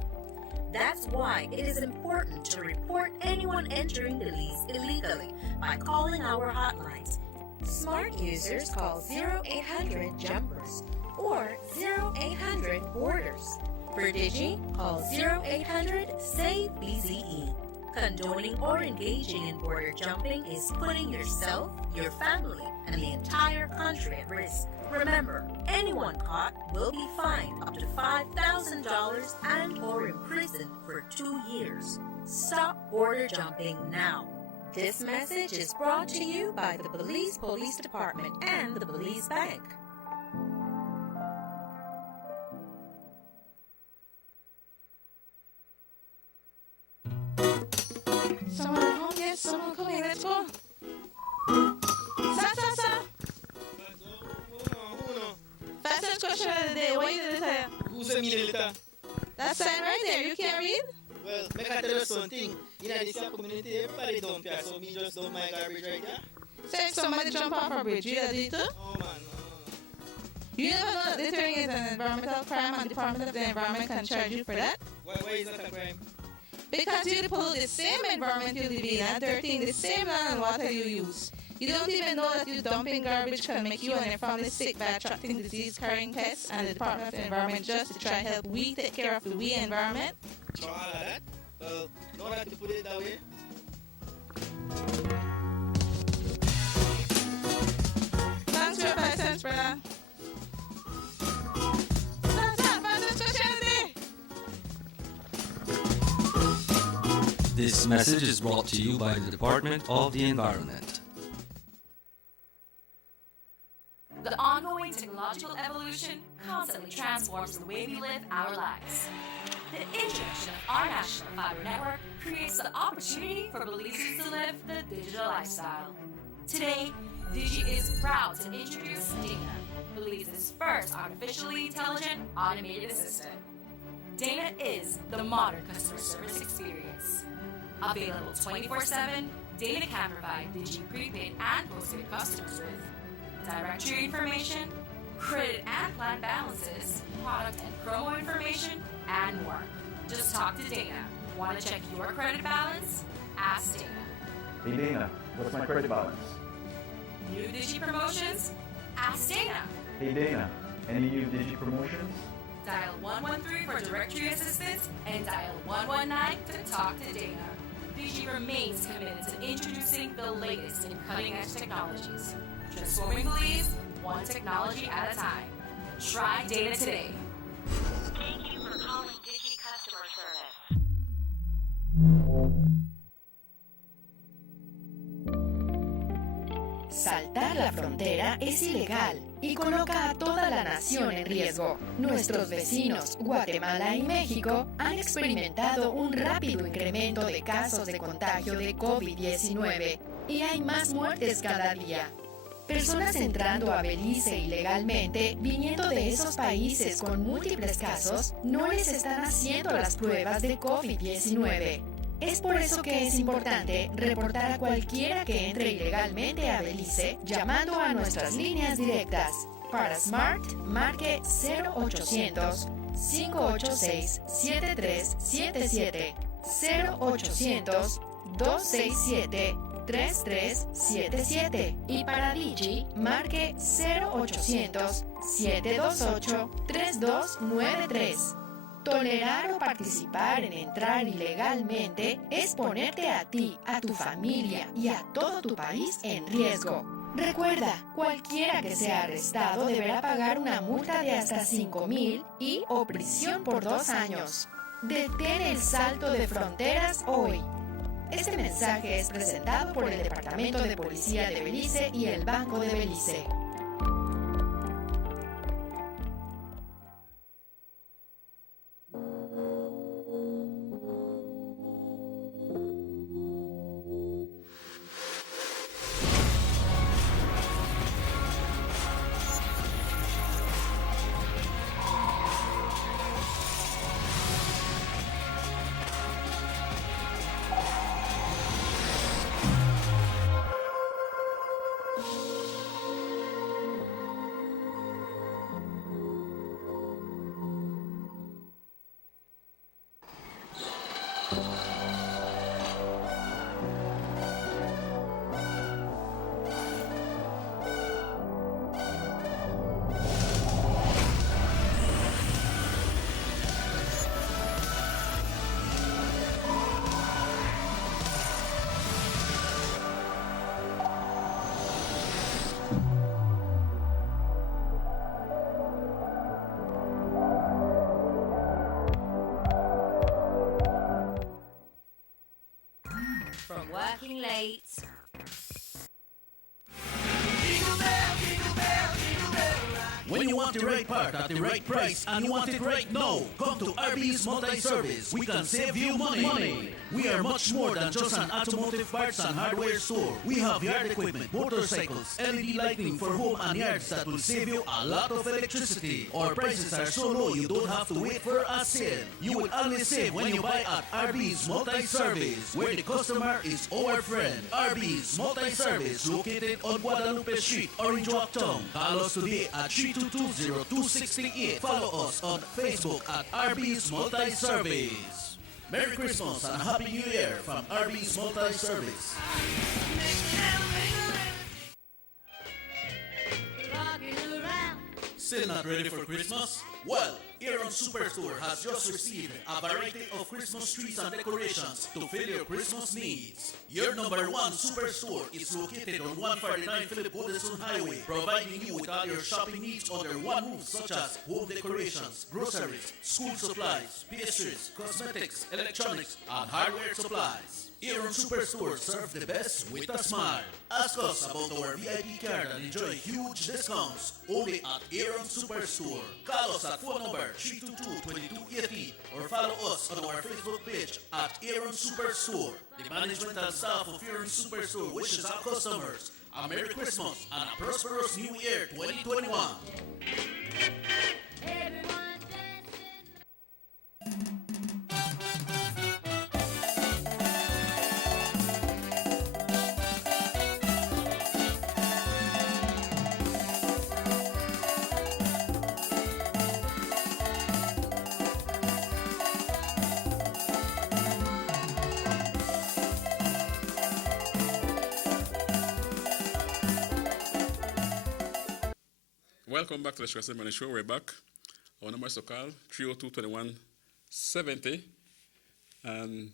That's why it is important to report anyone entering Belize illegally by calling our hotlines. Smart users call 0800-JUMPERS or 0800-BORDERS. For Digi, call 0800-SAVE-BZE. Condoning or engaging in border jumping is putting yourself, your family, and the entire country at risk. Remember, anyone caught will be fined up to $5,000 and or imprisoned for 2 years. Stop border jumping now. This message is brought to you by the Belize Police Department and the Belize Bank. Someone at home? Yes, someone coming. Let's go. Sa. Fastest question of the day. What you did it? Who's a milliliter? That sign right there. You can't read? Well, make I tell you something. In this community, everybody dump here, so me just dump my garbage right here. So if somebody jump off a bridge, you do it too? Oh man, no. You never know that littering is an environmental crime and the Department of the Environment can charge you for that? Why is that a crime? Because you pollute the same environment you live in and dirtying the same land and water you use. You don't even know that you dumping garbage can make you and your family sick by attracting disease-carrying pests, and the Department of the Environment just to try and help we take care of the we environment. For all of that? Don't have to put it that way. Thanks for your 5 cents, brother. This message is brought to you by the Department of the Environment. The ongoing technological evolution constantly transforms the way we live our lives. The introduction of our national fiber network creates the opportunity for Belizeans to live the digital lifestyle. Today, Digi is proud to introduce Dana, Belize's first artificially intelligent automated assistant. Dana is the modern customer service experience. Available 24/7, Dana can provide Digi prepaid and postpaid customers with directory information, credit and plan balances, product and promo information, and more. Just talk to Dana. Want to check your credit balance? Ask Dana. Hey Dana, what's my credit balance? New Digi promotions? Ask Dana. Hey Dana, any new Digi promotions? Dial 113 for directory assistance and dial 119 to talk to Dana. Digi remains committed to introducing the latest in cutting-edge technologies. Transforming Belize, one technology at a time. Try Dana today. Thank you for calling Digi Customer Service. Saltar la frontera es ilegal y coloca a toda la nación en riesgo. Nuestros vecinos, Guatemala y México, han experimentado un rápido incremento de casos de contagio de COVID-19 y hay más muertes cada día. Personas entrando a Belice ilegalmente, viniendo de esos países con múltiples casos, no les están haciendo las pruebas de COVID-19. Es por eso que es importante reportar a cualquiera que entre ilegalmente a Belice llamando a nuestras líneas directas. Para Smart, marque 0800-586-7377, 0800-267-3377 y para Digi, marque 0800-728-3293. Tolerar o participar en entrar ilegalmente es ponerte a ti, a tu familia y a todo tu país en riesgo. Recuerda, cualquiera que sea arrestado deberá pagar una multa de hasta 5,000 y o prisión por 2 años. Detén el salto de fronteras hoy. Este mensaje es presentado por el Departamento de Policía de Belice y el Banco de Belice. working late. When you want the right part at the right price and you want it right now, come to RB's Multi-Service. We can save you money. We are much more than just an automotive parts and hardware store. We have yard equipment, motorcycles, LED lighting for home and yards that will save you a lot of electricity. Our prices are so low you don't have to wait for a sale. You will only save when you buy at RB's Multi-Service, where the customer is our friend. RB's Multi-Service, located on Guadalupe Street, Orange Walk Town. Call us today at 322-0268. Follow us on Facebook at RB's Multi-Service. Merry Christmas and Happy New Year from RB's Multi-Service. Still not ready for Christmas? Well, Aaron Superstore has just received a variety of Christmas trees and decorations to fill your Christmas needs. Your number one superstore is located on 149 Philip Goldson Highway, providing you with all your shopping needs under one roof, such as home decorations, groceries, school supplies, pastries, cosmetics, electronics, and hardware supplies. Aaron Superstore serves the best with a smile. Ask us about our VIP card and enjoy huge discounts only at Aaron Superstore. Call us at phone number 322-2280 or follow us on our Facebook page at Aaron Superstore. The management and staff of Aaron Superstore wishes our customers a Merry Christmas and a prosperous New Year 2021. Welcome back to the SugarCity Morning Show. We're back. Our number is to call 302-2170. And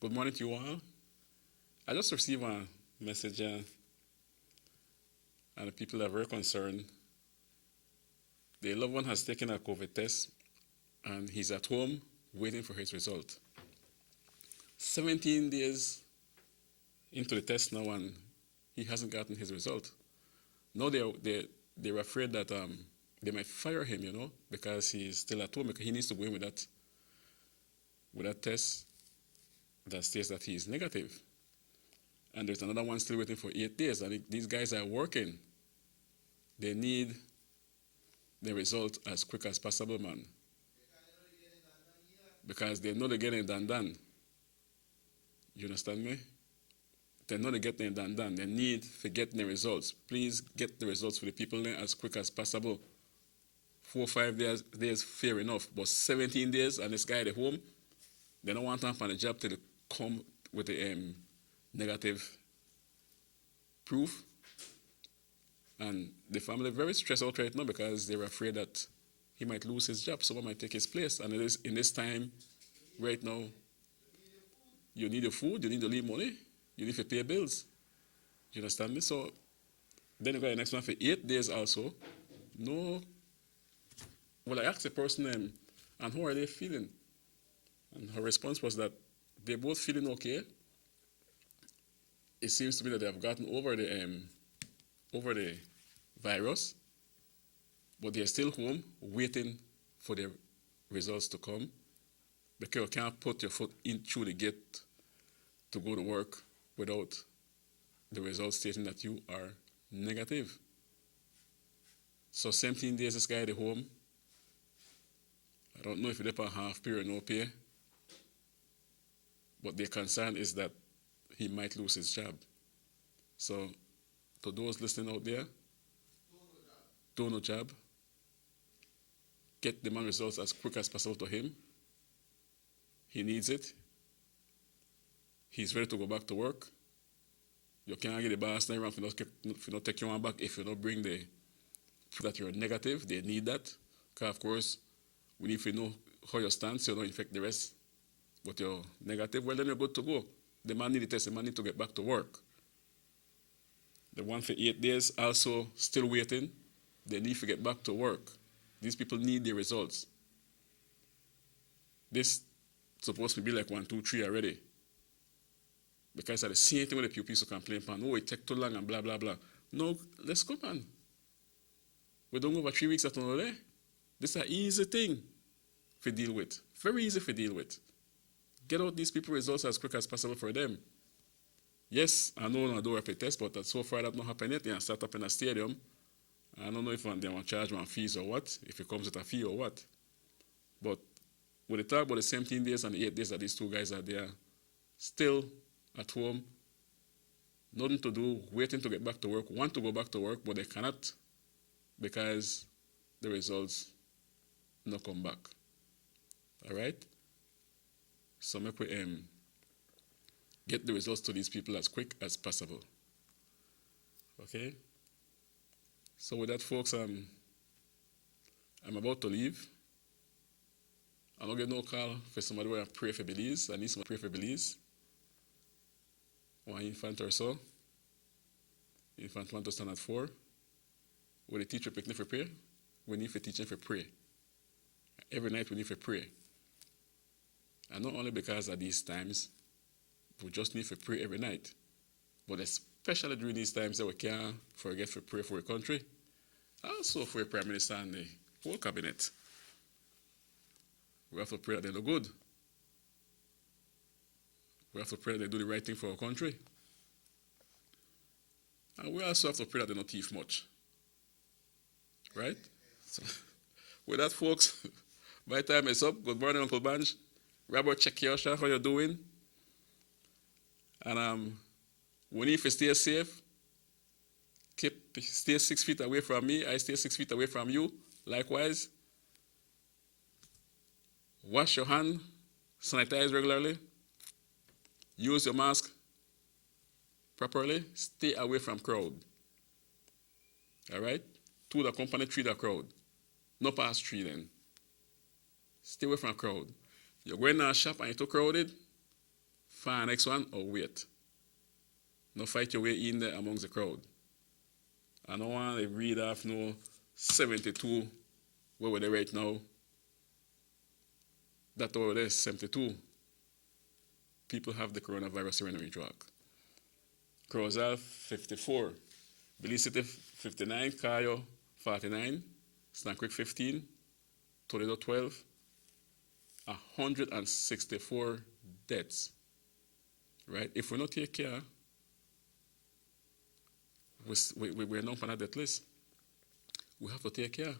good morning to you all. I just received a message and the people are very concerned. Their loved one has taken a COVID test and he's at home waiting for his result. 17 days into the test now and he hasn't gotten his result. Now they're afraid that they might fire him, because he's still at home. Because he needs to go in with that test that states that he is negative. And there's another one still waiting for 8 days. And these guys are working. They need the result as quick as possible, man. Because they know they're getting it done. You understand me? They know they're getting it done. They need to get the results. Please get the results for the people there as quick as possible. 4 or 5 days, fair enough. But 17 days and this guy at home, they don't want him on the job till they come with the negative proof. And the family very stressed out right now because they're afraid that he might lose his job. Someone might take his place. And it is in this time, right now, you need your food, you need to leave money. You need to pay bills. You understand me? So then you got the next one for 8 days also. No. Well, I asked the person and how are they feeling? And her response was that they're both feeling okay. It seems to me that they have gotten over the virus, but they're still home waiting for their results to come because you can't put your foot in through the gate to go to work without the results stating that you are negative. So 17 days this guy at home. I don't know if he's on half pay or no pay. But their concern is that he might lose his job. So to those listening out there, do no job. Get the man results as quick as possible to him. He needs it. He's ready to go back to work. You can't get the boss now if you not take your one back, if you don't bring the that you're negative. They need that. Because of course, we need to know how you stand so you don't infect the rest. But you're negative, well then you're good to go. The man need the test, the man need to get back to work. The one for 8 days also still waiting. They need to get back to work. These people need the results. This supposed to be like 1, 2, 3 already. Because at the same thing when the people complain, oh, it take too long and blah, blah, blah. No, let's go, man. We don't go over 3 weeks at all there. This is an easy thing to deal with. Very easy to deal with. Get out these people results as quick as possible for them. Yes, I know I do a test, but so far that not happened yet. They start up in a stadium. I don't know if they want to charge my fees or what, if it comes with a fee or what. But when they talk about the 17 days and the 8 days that these two guys are there, still at home, nothing to do, waiting to get back to work, want to go back to work, but they cannot because the results not come back. All right? So make we get the results to these people as quick as possible. Okay? So with that, folks, I'm about to leave. I don't get no call for somebody where I pray for Belize. I need someone to pray for Belize. One infant or so. Infant want to stand at 4. When the teacher picnic for prayer, we need for teaching for pray. Every night we need for pray. And not only because of these times, we just need to pray every night. But especially during these times that we can't forget to pray for our country. Also for the Prime Minister and the whole cabinet. We have to pray that they do good. We have to pray that they do the right thing for our country. And we also have to pray that they don't thief much. Right? So, with that, folks, my time is up. Good morning, Uncle Banj. Robert Chekiosha, how you doing? And we need to stay safe. Stay 6 feet away from me. I stay 6 feet away from you. Likewise. Wash your hand. Sanitize regularly. Use your mask properly. Stay away from crowd. All right? 2 the company, 3 the crowd. No past 3 then. Stay away from crowd. You're going to a shop and you're too crowded, find the next one or wait. No fight your way in there amongst the crowd. I don't want to read off no 72, where were they right now? That over there is 72. People have the coronavirus here in Orange Rock. Crozal 54, Belize City 59, Cayo 49, Stan Creek 15, Toledo 12, 164 deaths. Right? If we not take care, we're not on a death list. We have to take care.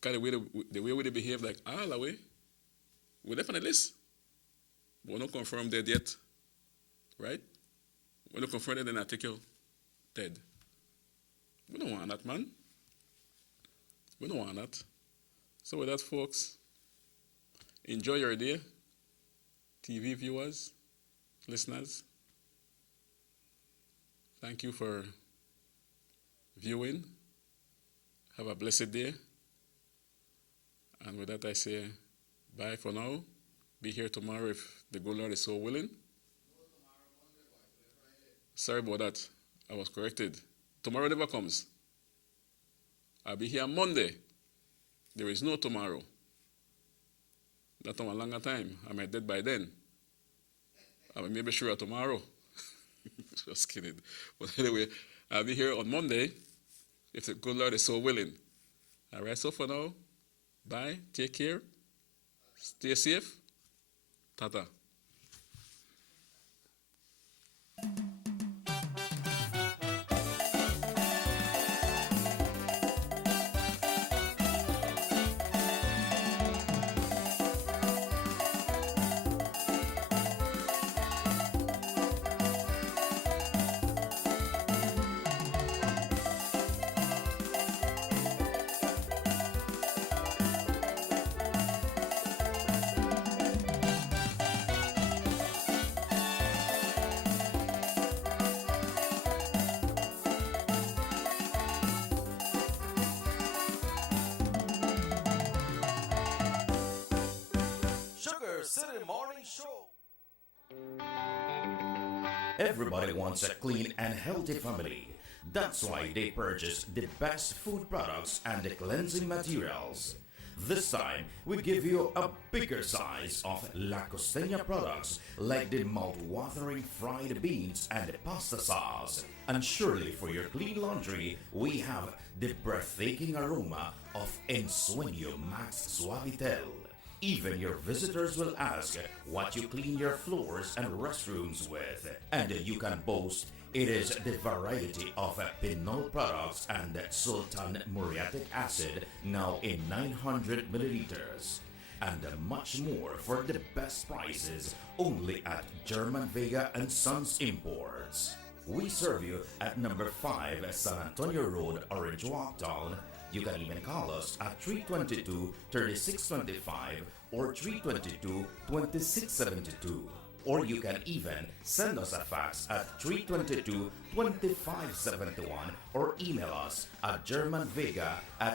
Because the way we behave like all the way, we're definitely on the list. But we're not confirmed dead yet. Right? We're not confirmed dead, then I take you dead. We don't want that, man. We don't want that. So with that, folks, enjoy your day. TV viewers, listeners, thank you for viewing. Have a blessed day. And with that, I say bye for now. Be here tomorrow if the good Lord is so willing. Sorry about that. I was corrected. Tomorrow never comes. I'll be here Monday. There is no tomorrow. That's a longer time. I might dead by then. I may be sure tomorrow. Just kidding. But anyway, I'll be here on Monday if the good Lord is so willing. All right, so for now, bye. Take care. Stay safe. Tata. SugarCity Morning Show. Everybody wants a clean and healthy family. That's why they purchase the best food products and the cleansing materials. This time, we give you a bigger size of La Costeña products like the mouth-watering fried beans and pasta sauce. And surely for your clean laundry, we have the breathtaking aroma of Ensueño Max Suavitel. Even your visitors will ask what you clean your floors and restrooms with. And you can boast it is the variety of Pinol products and Sultan muriatic acid now in 900 milliliters. And much more for the best prices only at German Vega and Sons Imports. We serve you at number 5 San Antonio Road, Orange Walk Town. You can even call us at 322-3625 or 322-2672. Or you can even send us a fax at 322-2571 or email us at germanvega